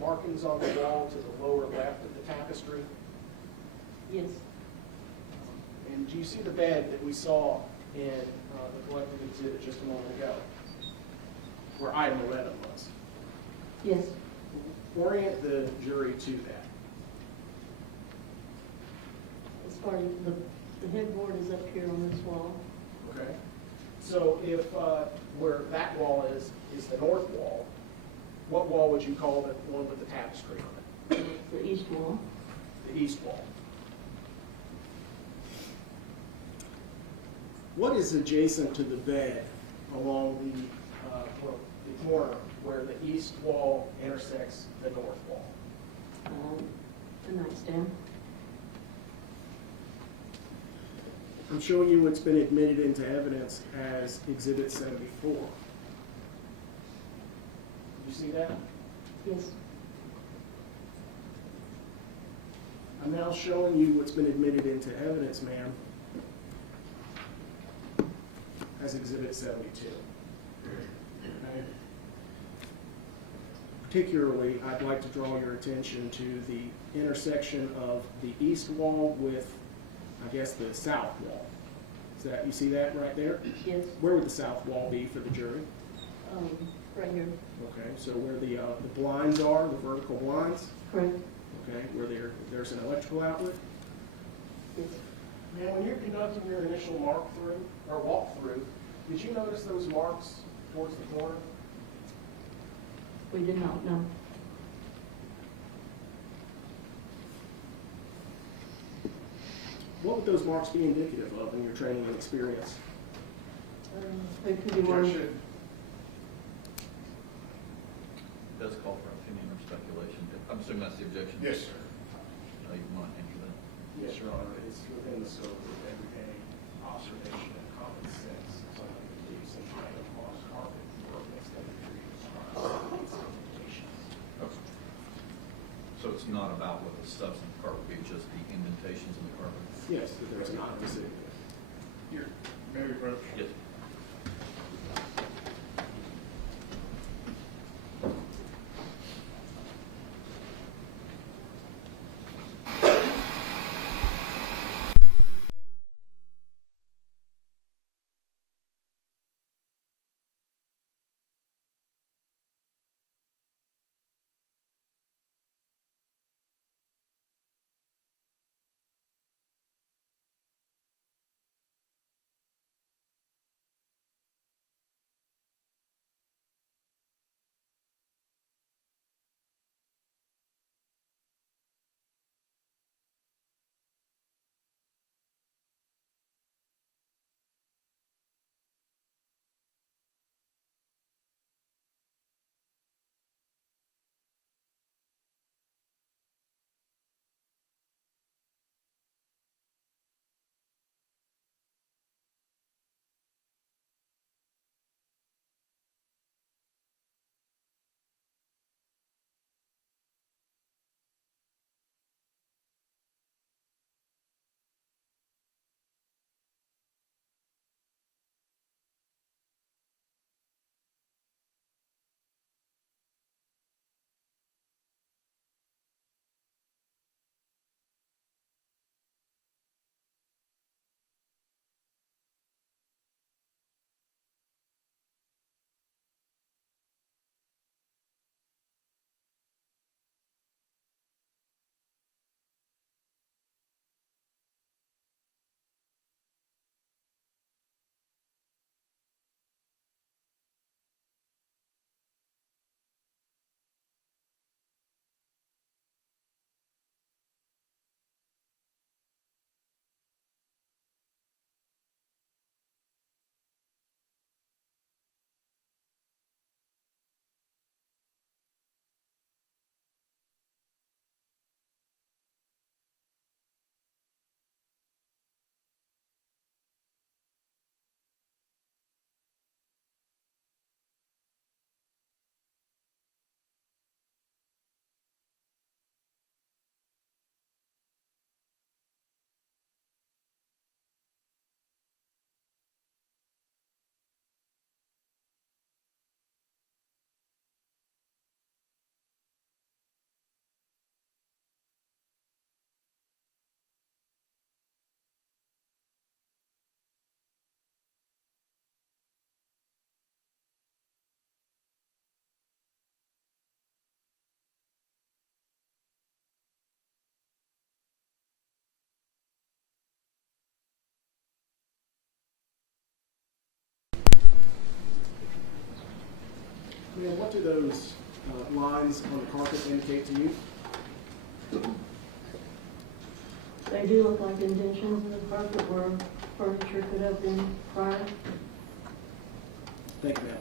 markings on the wall to the lower left of the tapestry? Yes. And do you see the bed that we saw in the collective exhibit just a moment ago, where item 11 was? Yes. Orient the jury to that. As far as the headboard is up here on this wall. Okay. So if where that wall is the north wall, what wall would you call the one with the tapestry on it? The east wall. The east wall. What is adjacent to the bed along the corner where the east wall intersects the north wall? The nightstand. I'm showing you what's been admitted into evidence as Exhibit 74. You see that? Yes. I'm now showing you what's been admitted into evidence, ma'am, as Exhibit 72. Okay. Particularly, I'd like to draw your attention to the intersection of the east wall with, I guess, the south wall. Is that, you see that right there? Yes. Where would the south wall be for the jury? Right here. Okay, so where the blinds are, the vertical blinds, Correct. okay, where there's an electrical outlet? Yes. Now, when you're conducting your initial walkthrough, did you notice those marks towards the corner? We did not know. What would those marks be indicative of in your training and experience? It could be one. It does call for opinion or speculation. I'm assuming that's the objection. Yes, sir. You want any of that? Yes, Your Honor. It's within the scope of everyday observation and common sense. Something that leaves some kind of lost carpet for an extended period of time. It's indentations. Okay. So it's not about what the substance of the carpet would be, just the indentations in the carpet? Yes, that there's an opposite. Here, may we approach? Yes. Ma'am, what do those lines on the carpet indicate to you? They do look like indentions in the carpet where furniture could have been prior. Thank you, ma'am.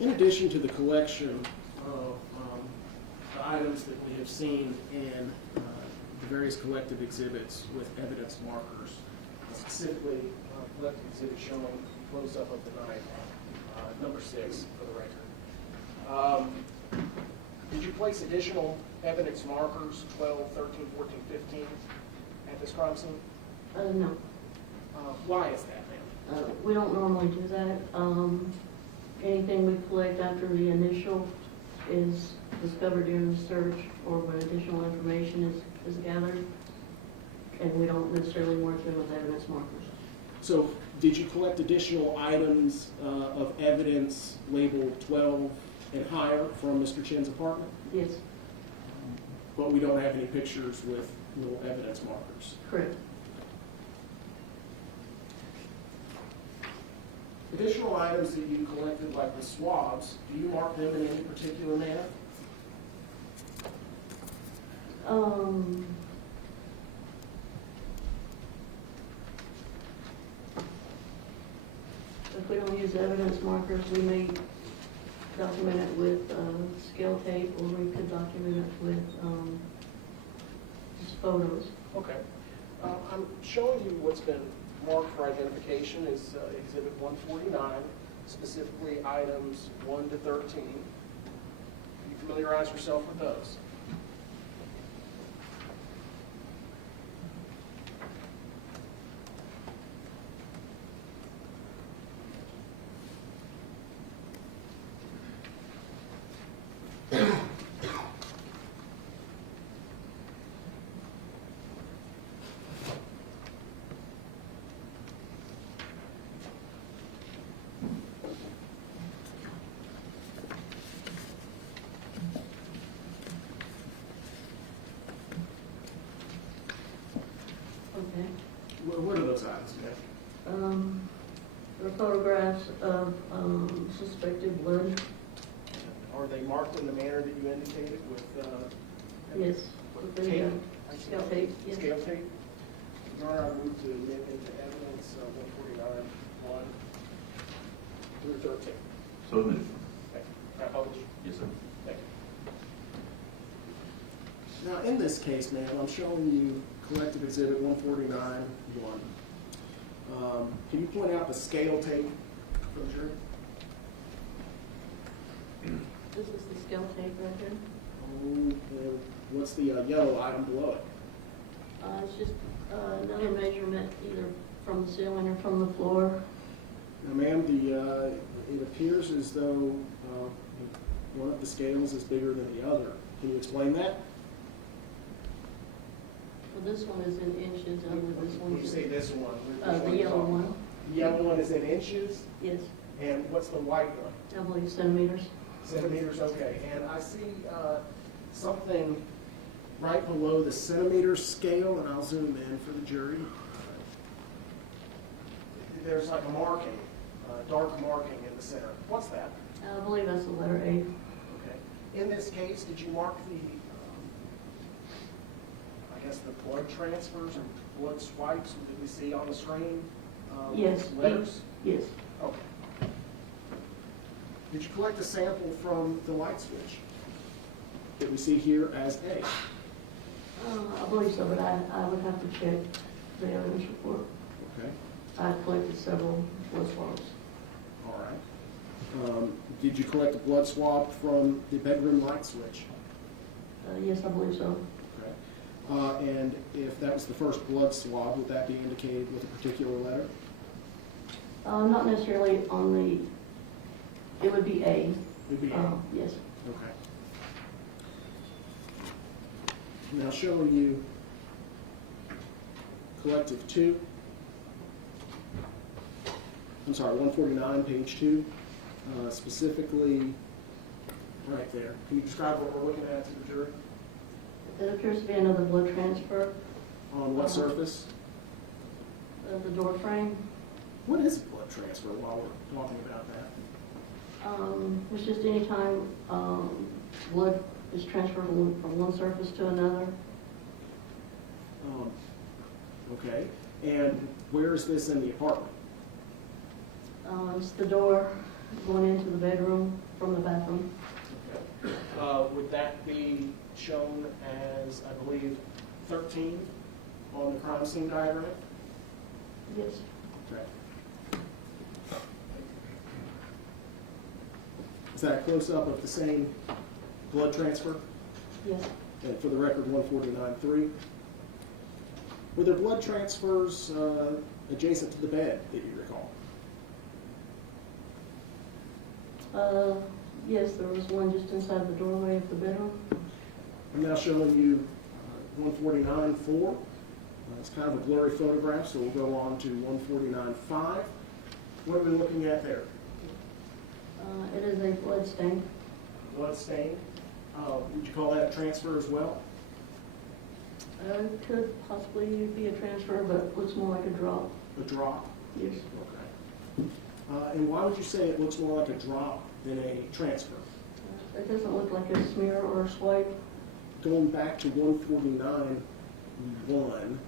In addition to the collection of the items that we have seen in the various collective exhibits with evidence markers, Specifically, collective exhibit showing close-up of the knife, number 6 for the record. Did you place additional evidence markers, 12, 13, 14, 15, at this crime scene? No, Why is that, ma'am? we don't normally do that. Anything we collect after the initial is discovered during the search or when additional information is gathered. And we don't necessarily work them with evidence markers. So, did you collect additional items of evidence labeled 12 and higher from Mr. Chen's apartment? Yes, But we don't have any pictures with little evidence markers. correct. Additional items that you collected, like the swabs, do you mark them in any particular manner? If we don't use evidence markers, we may document it with scale tape, or we could document it with just photos. Okay. I'm showing you what's been marked for identification is Exhibit 149, specifically items 1 to 13. Can you familiarize yourself with those? Okay. What are those items, ma'am? The photographs of suspected blood. Are they marked in the manner that you indicated with Yes. With the, tape? scale tape, yes. Scale tape? Your Honor, I move to admit into evidence 149, 1 through 13. So moved. Thank you. Can I publish? Yes, sir. Thank you. Now, in this case, ma'am, I'm showing you collective exhibit 149, 1. Can you point out the scale tape for the jury? This is the scale tape right here. Oh, what's the yellow item below it? It's just another measurement, either from the ceiling or from the floor. Now, ma'am, it appears as though one of the scales is bigger than the other. Can you explain that? Well, this one is in inches, and this When one you is, say this one, the yellow one, The yellow one is in inches, yes, and what's the white one? I believe centimeters. Centimeters, okay. And I see something Right below the centimeter scale, and I'll zoom in for the jury. there's like a marking, dark marking in the center. What's that? I believe that's the letter A. Okay. In this case, did you mark the, I guess, the blood transfers or blood swipes that we see on the screen? Yes. Letters? Yes. Okay. Did you collect a sample from the light switch that we see here as A? I believe so, but I would have to check the evidence report. Okay, I collected several blood swabs. all right. Did you collect a blood swab from the bedroom light switch? Yes, I believe so. Okay. And if that was the first blood swab, would that be indicated with a particular letter? Not necessarily on the, it would be A. It would be A. Yes. Okay. Now showing you collective 2. I'm sorry, 149, page 2. specifically right there. Can you describe what we're looking at to the jury? It appears to be another blood transfer On what surface? of the door frame. What is a blood transfer while we're talking about that? It's just any time blood is transferred from one surface to another. Okay. And where is this in the apartment? It's the door going into the bedroom from the bathroom. Okay. Would that be shown as, I believe, 13 on the crime scene diagram? Yes. Okay. Is that a close-up of the same blood transfer? Yes. And for the record, 149.3. Were there blood transfers adjacent to the bed that you recall? Yes, there was one just inside the doorway of the bedroom. I'm now showing you 149.4. It's kind of a blurry photograph, so we'll go on to 149.5. What are we looking at there? It is a blood stain. Blood stain. Would you call that a transfer as well? It could possibly be a transfer, but looks more like a drop. A drop? Yes. Okay. And why would you say it looks more like a drop than a transfer? It doesn't look like a smear or a swipe. Going back to 149.1,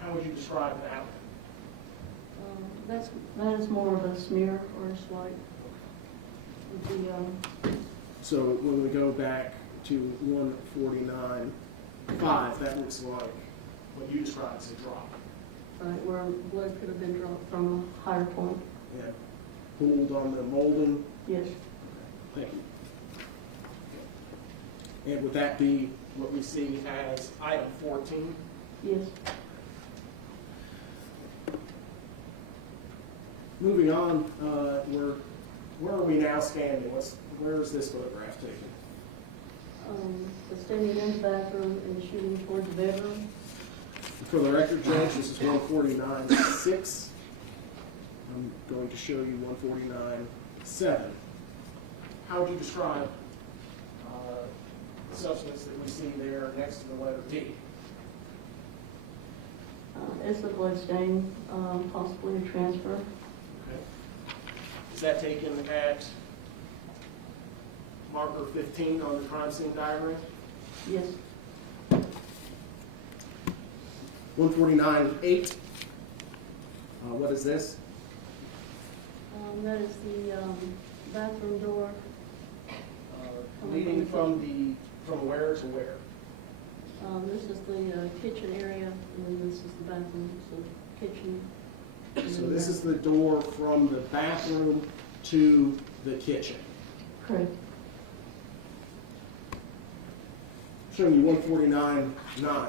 how would you describe that? That is more of a smear or a swipe. Would be, So when we go back to 149.5, that looks like what you described as a drop. where blood could have been dropped from a higher point. And pooled on the molding. Yes. Thank you. And would that be what we see as item 14? Yes. Moving on, where are we now standing? Where is this photograph taken? The standing in the bathroom and shooting towards the bedroom. For the record, Judge, this is 149.6. I'm going to show you 149.7. How would you describe the substance that we see there next to the letter D? It's a blood stain, possibly a transfer. Okay. Is that taken at marker 15 on the crime scene diagram? Yes. 149.8. What is this? That is the bathroom door. Leading from where to where? This is the kitchen area, and then this is the bathroom, so kitchen. So this is the door from the bathroom to the kitchen. Correct. Showing you 149.9.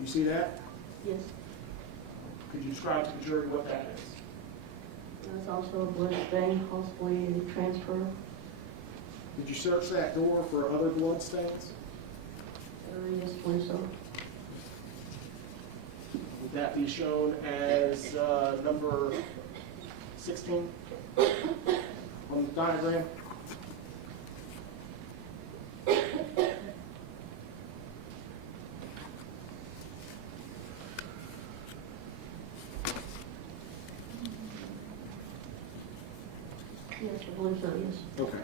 You see that? Yes. Could you describe to the jury what that is? That's also a blood stain, possibly a transfer. Did you search that door for other blood stains? Yes, please, so. Would that be shown as number 16 on the diagram? Yes, I believe so, yes. Okay.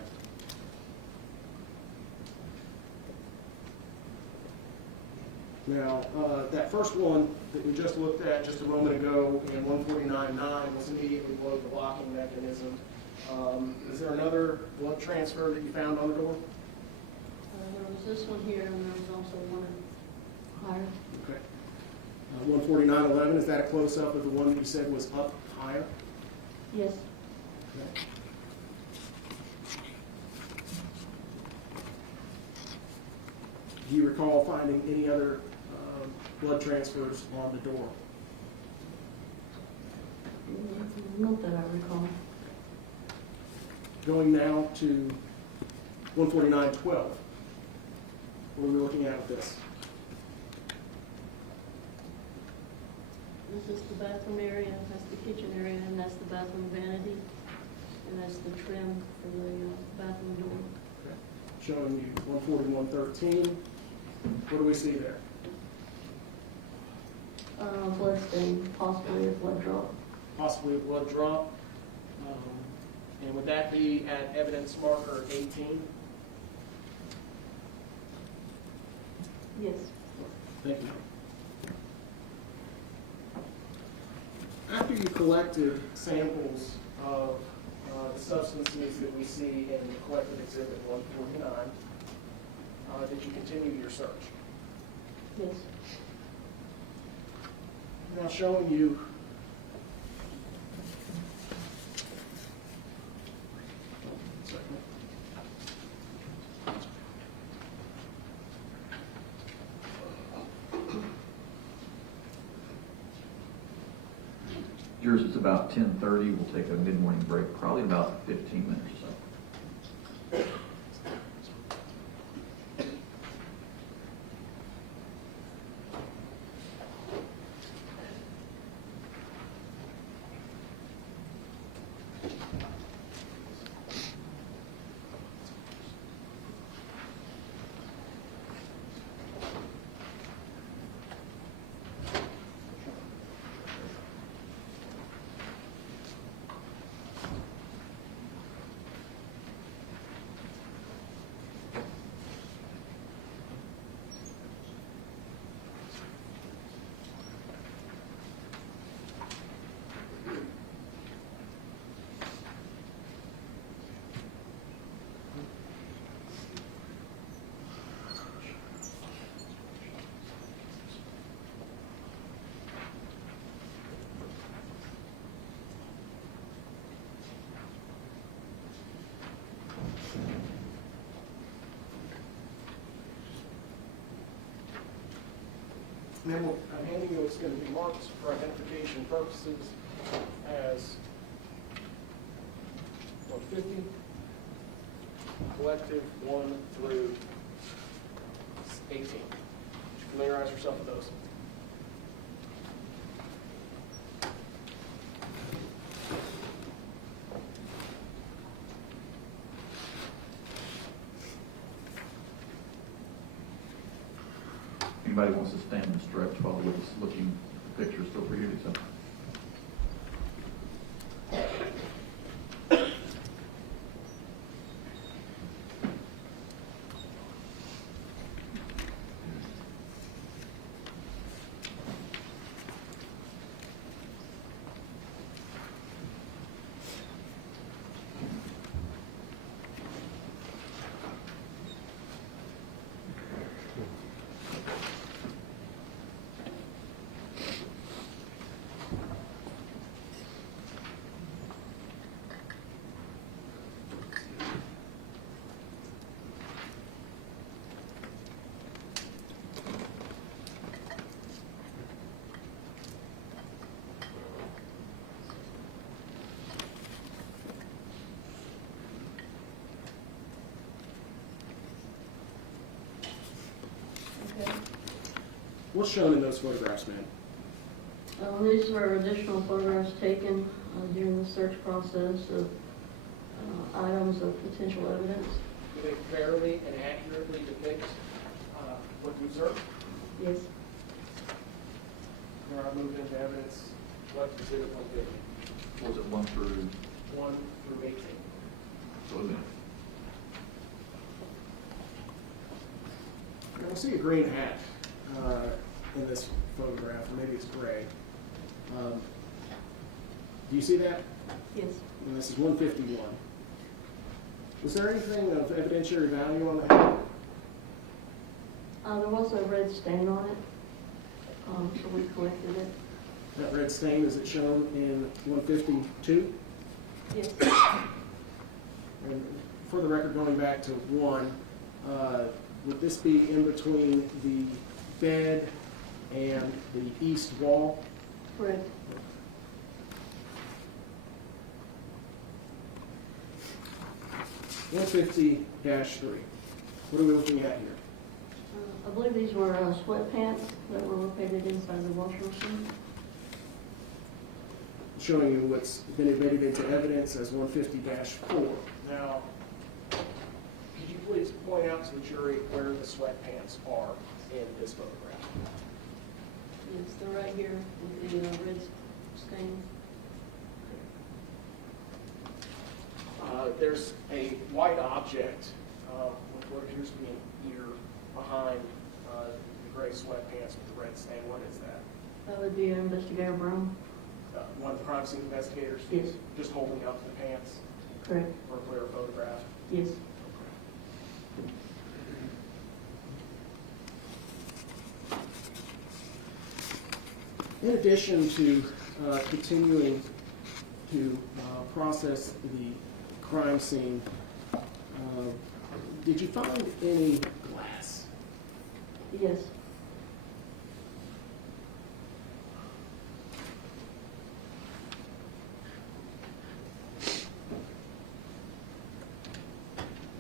Now, that first one that we just looked at just a moment ago in 149.9 was immediately below the locking mechanism. Is there another blood transfer that you found on the door? There was this one here, and there was also one higher. Okay. 149.11, is that a close-up of the one that you said was up higher? Yes. Okay. Do you recall finding any other blood transfers on the door? Not that I recall. Going now to 149.12. What are we looking at with this? This is the bathroom area, that's the kitchen area, and that's the bathroom vanity, and that's the trim for the bathroom door. Okay. Showing you 14113. What do we see there? Blood stain, possibly a blood drop. Possibly a blood drop. And would that be at evidence marker 18? Yes. Thank you. After you collected samples of the substances that we see in the collected exhibit 149, did you continue your search? Yes. Now showing you Yours is about 10:30. We'll take a mid-morning break, probably about 15 minutes or so. And then I'm handing you what's going to be marked for identification purposes as 150, collective 1 through 18. Would you familiarize yourself with those? Anybody wants to stand and stretch while we're looking at the pictures, feel free to do so. Okay. what's shown in those photographs, ma'am? These are additional photographs taken during the search process of items of potential evidence. Do they fairly and accurately depict what you observed? Yes. Now I move into evidence, collected exhibit 150, What was it, 1 through? 1 through 18. So wait a minute. I see a green hat in this photograph, or maybe it's gray. Do you see that? Yes. And this is 151. Was there anything of evidentiary value on the hat? There was a red stain on it, so we collected it. That red stain, is it shown in 152? Yes. And for the record, going back to 1, would this be in between the bed and the east wall? Correct. -150-3. What are we looking at here? I believe these were sweatpants that were located inside the washer machine. showing you what's been admitted into evidence as 150-4. Now, could you please point out to the jury where the sweatpants are in this photograph? Yes, they're right here with the red stain. There's a white object with what appears to be an ear behind the gray sweatpants with the red stain. What is that? That would be Investigator Brown. One of the crime scene investigators? Yes. Just holding up the pants Correct. for a clear photograph? Yes. In addition to continuing to process the crime scene, did you find any glass? Yes.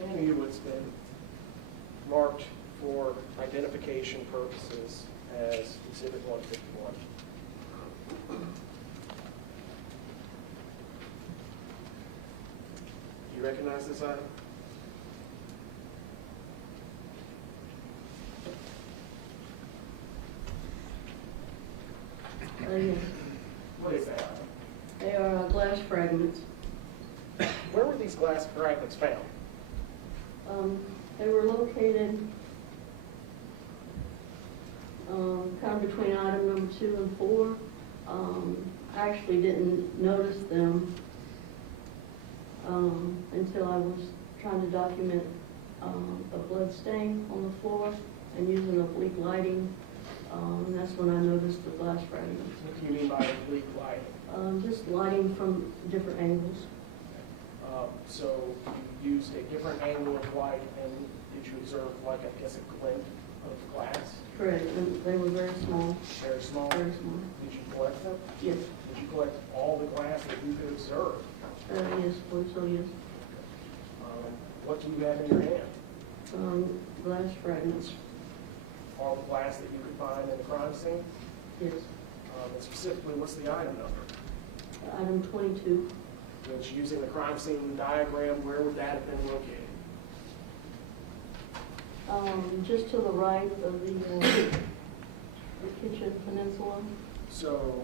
Any of what's been marked for identification purposes as Exhibit 151. Do you recognize this item? Yes. What is that item? They are glass fragments. Where were these glass fragments found? They were located kind of between item number 2 and 4. I actually didn't notice them until I was trying to document a blood stain on the floor and using oblique lighting. And that's when I noticed the glass fragments. What do you mean by oblique lighting? Just lighting from different angles. So you used a different angle of light, and did you observe, like, I guess, a glint of glass? Correct, and they were very small, Very small? very small. Did you collect them? Yes, Did you collect all the glass that you could observe? yes, believe so, yes. What do you have in your hand? Glass fragments, All the glass that you could find in the crime scene? yes. And specifically, what's the item number? Item 22, Which, using the crime scene diagram, where would that have been located? just to the right of the kitchen peninsula, So,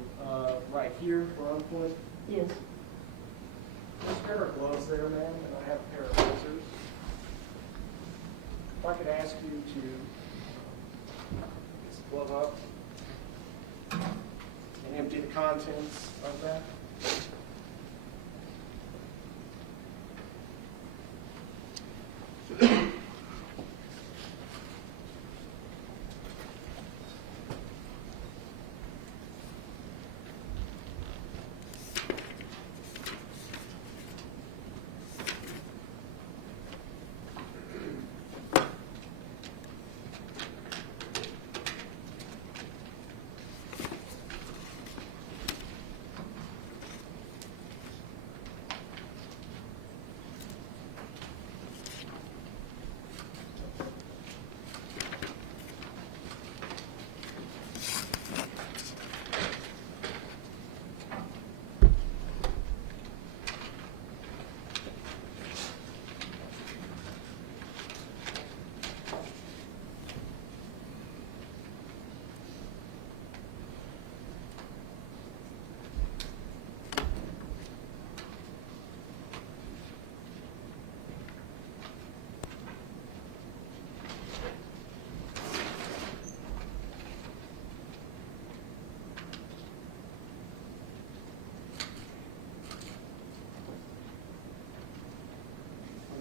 right here, where I'm pointing, yes. there's a pair of gloves there, ma'am, and I have a pair of scissors. If I could ask you to get the glove up and empty the contents of that.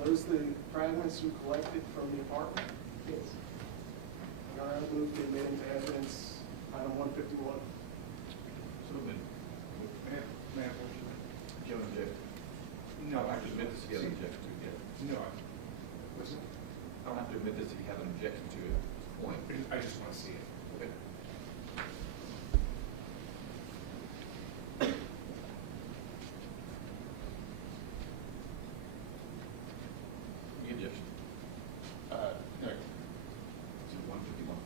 Are those the fragments you collected from the apartment? Yes. All right, move to admit into evidence item 151. So then, May I motion? do you object? No, I I have to admit this, he has an objection to it yet. No, what's it? I don't have to admit this, he has an objection to it at this point. I just want to see it. Okay. The objection. No. To 151.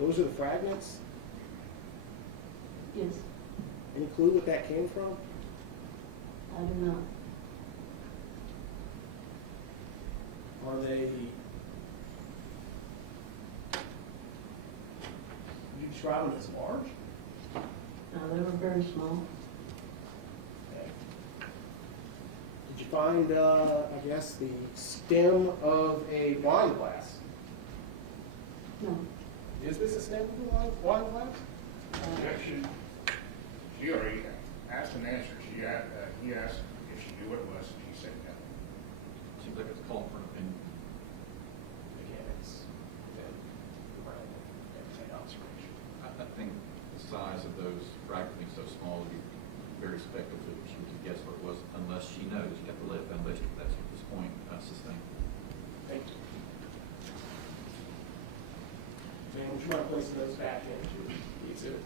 Those are the fragments? Yes, Any clue what that came from? I do not. Are they, you describe them as large? No, they were very small. Okay. Did you find, I guess, the stem of a wine glass? No. Is this a stem of a wine glass? Objection. She already asked an answer. He asked if she knew what it was, and she said no. Seems like it's calling for an opinion. Again, it's within the realm of everything observation. I think the size of those fragments being so small would be very speculative if she was to guess what it was, unless she knows. You have to lay a foundation for that at this point, sustain. Thank you. Ma'am, would you mind placing those back into the exhibit?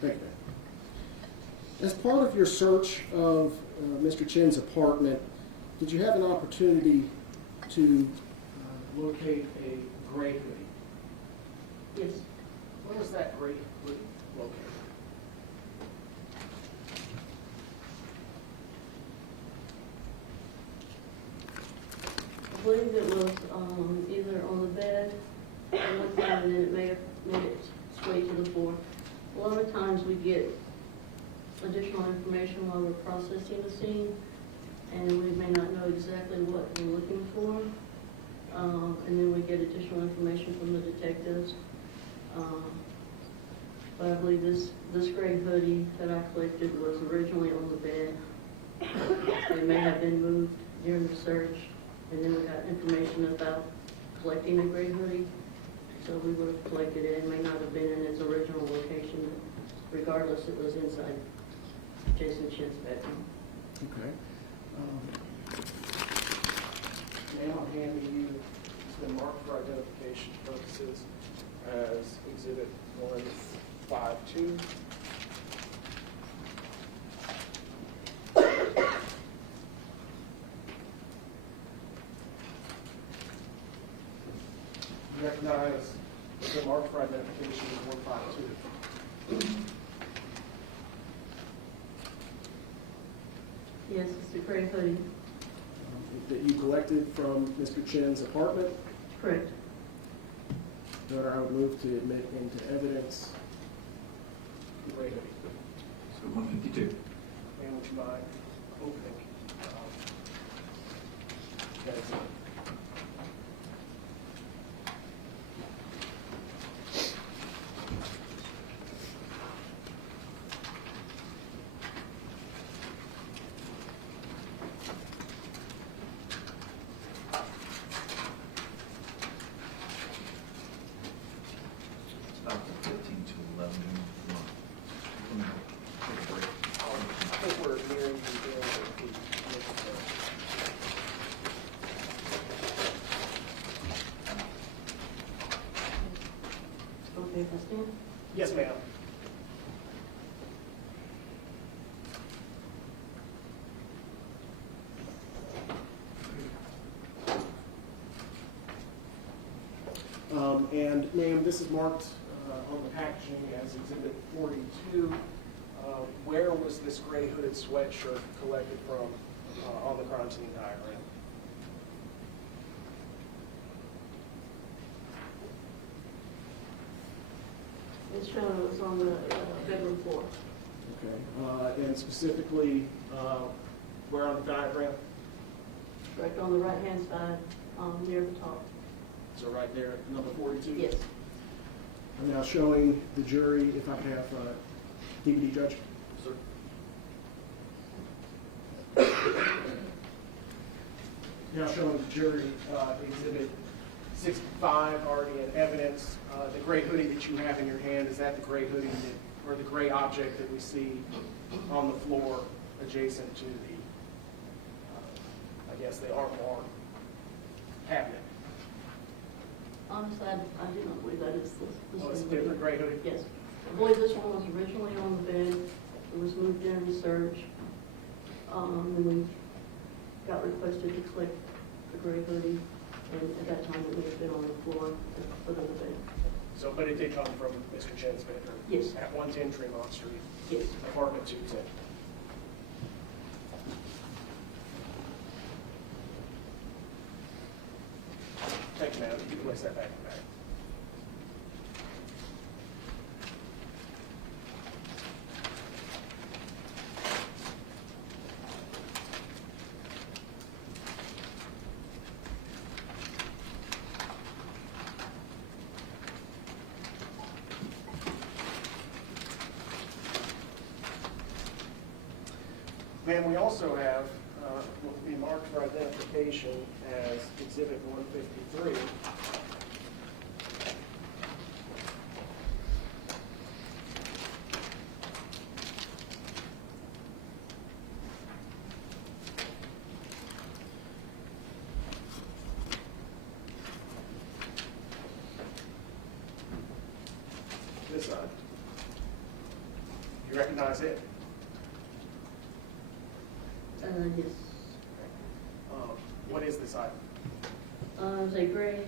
Thank you. As part of your search of Mr. Chen's apartment, did you have an opportunity to locate a gray hoodie? Yes, Where was that gray hoodie located? I believe it was either on the bed or one time, and then it may have made its way to the floor. A lot of times we get additional information while we're processing the scene, and we may not know exactly what we're looking for. And then we get additional information from the detectives. But I believe this gray hoodie that I collected was originally on the bed. It may have been moved during the search, and then we got information about collecting a gray hoodie. So we would have collected it. It may not have been in its original location. Regardless, it was inside Jason Chen's bedroom. Okay. Now I'm handing you, it's been marked for identification purposes as Exhibit 152. You recognize it's been marked for identification as 152. Yes, it's a gray hoodie. That you collected from Mr. Chen's apartment. Correct. Your Honor, I would move to admit into evidence the gray hoodie. So 152. Ma'am, would you mind opening that exhibit? It's about 15 to 11 months. Take a break. I think we're nearing the end of the Okay, if I stand. Yes, ma'am. And ma'am, this is marked on the packaging as Exhibit 42. Where was this gray hooded sweatshirt collected from on the crime scene diagram? It's shown it was on the bedroom floor. Okay. And specifically, where on the diagram? Correct, on the right-hand side, near the top. So right there, number 42? Yes. I'm now showing the jury, if I have DVD judge? Sir? Now showing the jury exhibit 65 already in evidence. The gray hoodie that you have in your hand, is that the gray hoodie that, or the gray object that we see on the floor adjacent to the, I guess, the armoire cabinet? Honestly, I do not believe that is this. Oh, it's a hoodie. different gray hoodie? Yes. I believe this one was originally on the bed. It was moved in research. And we got requested to collect the gray hoodie. And at that time, it would have been on the floor at the foot of the bed. So, but it did come from Mr. Chen's bedroom? Yes. At 110 Tremont Street, Yes. apartment 210. Thank you, ma'am. You can place that back in the bag. Ma'am, we also have what will be marked for identification as Exhibit 153. This side. You recognize it? Yes. What is this item? It was a gray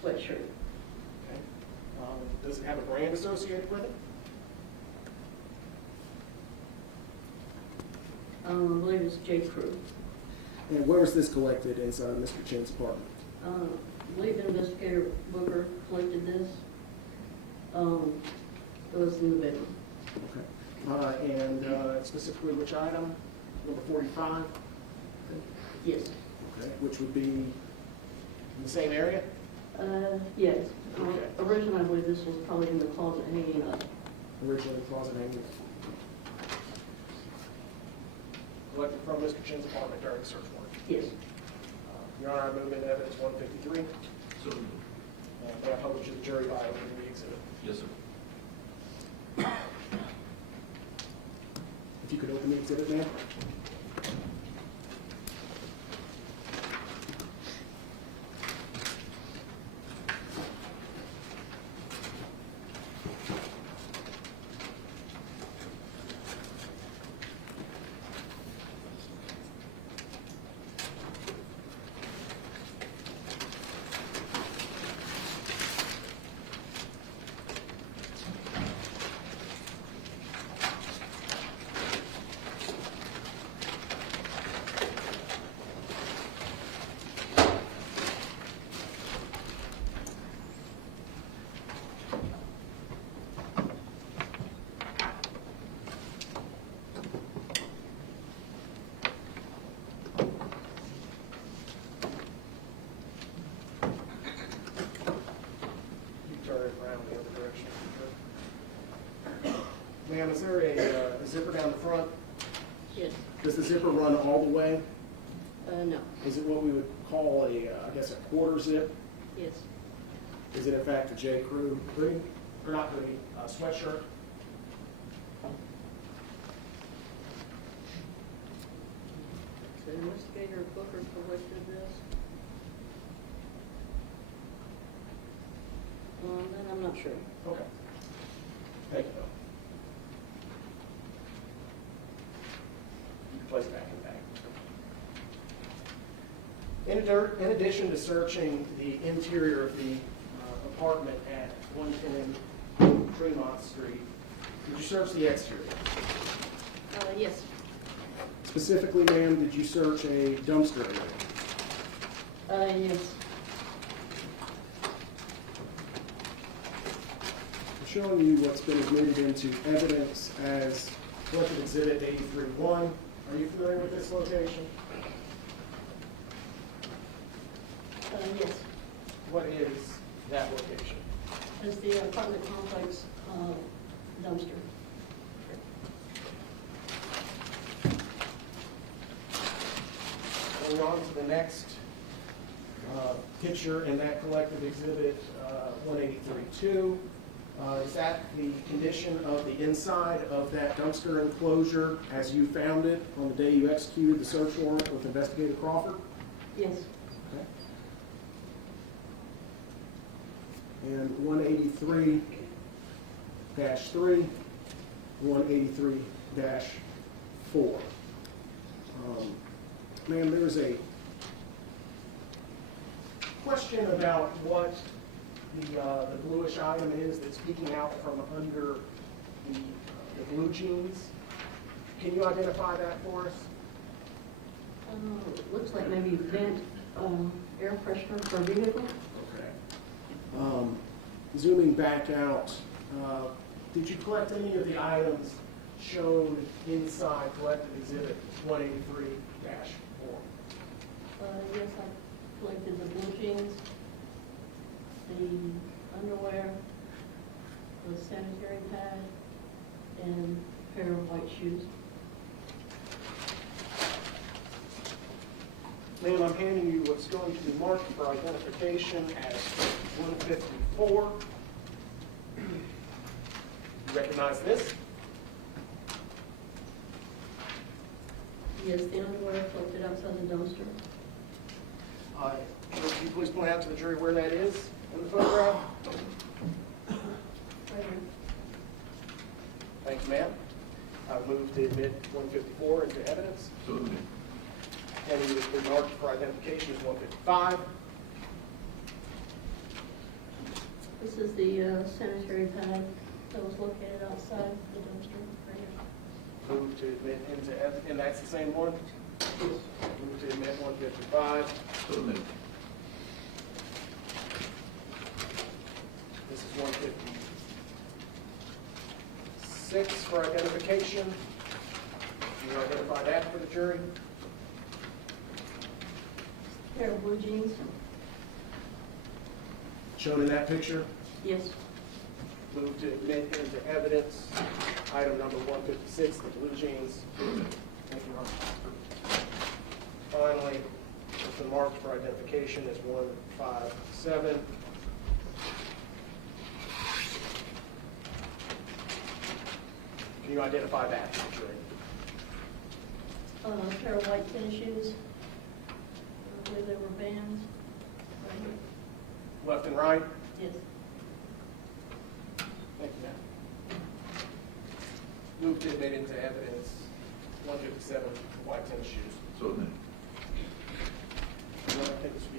sweatshirt. Okay. Does it have a brand associated with it? I believe it's J. Crew. And where was this collected inside Mr. Chen's apartment? I believe Investigator Booker collected this. It was in the bedroom. Okay. And specifically which item? Number 45? Yes. Okay. Which would be, In the same area? Yes. Okay. Originally, I believe this was probably in the closet hanging up. originally closet hanging. Collected from Mr. Chen's apartment during the search warrant. Yes. Your Honor, I move into evidence 153. So, And may I publish the jury by opening the exhibit? yes, sir. If you could open the exhibit, ma'am. You turn it around the other direction. Ma'am, is there a zipper down the front? Yes. Does the zipper run all the way? No. Is it what we would call a, I guess, a quarter zip? Yes. Is it in fact a J. Crew hoodie? Or not hoodie, sweatshirt? So Investigator Booker collected this. Then I'm not sure. Okay. Thank you, though. You can place it back in the bag. In addition to searching the interior of the apartment at 110 Tremont Street, did you search the exterior? Yes. Specifically, ma'am, did you search a dumpster area? Yes. I'm showing you what's been admitted into evidence as collected exhibit 83-1. Are you familiar with this location? Yes. What is that location? It's the apartment complex dumpster. the next picture in that collective exhibit 183-2. Is that the condition of the inside of that dumpster enclosure as you found it on the day you executed the search warrant with Investigator Crawford? Yes. Okay. And 183-3, 183-4. Ma'am, there's a question about what the bluish item is that's peeking out from under the blue jeans. Can you identify that for us? Looks like maybe vent air freshener for a vehicle. Okay. Zooming back out, did you collect any of the items shown inside collective exhibit 183-4? Yes, I collected the blue jeans, the underwear, the sanitary pad, and a pair of white shoes. Ma'am, I'm handing you what's going to be marked for identification as 154. You recognize this? Yes, the underwear collected outside the dumpster. Would you please point out to the jury where that is in the photograph? Right here. Thank you, ma'am. I move to admit 154 into evidence. So moved. Handing you what's been marked for identification as 155. This is the sanitary pad that was located outside the dumpster. Right here. Move to admit into evidence, and that's the same one? Move to admit 155. So moved. This is 156 for identification. Can you identify that for the jury? Pair of blue jeans. Shown in that picture. Yes. Move to admit into evidence item number 156, the blue jeans. Thank you, Ron. Finally, what's been marked for identification is 157. Can you identify that for the jury? A pair of white tennis shoes. I believe they were Vans. Right here. Left and right? Yes. Thank you, ma'am. Move to admit into evidence 157, white tennis shoes. So moved.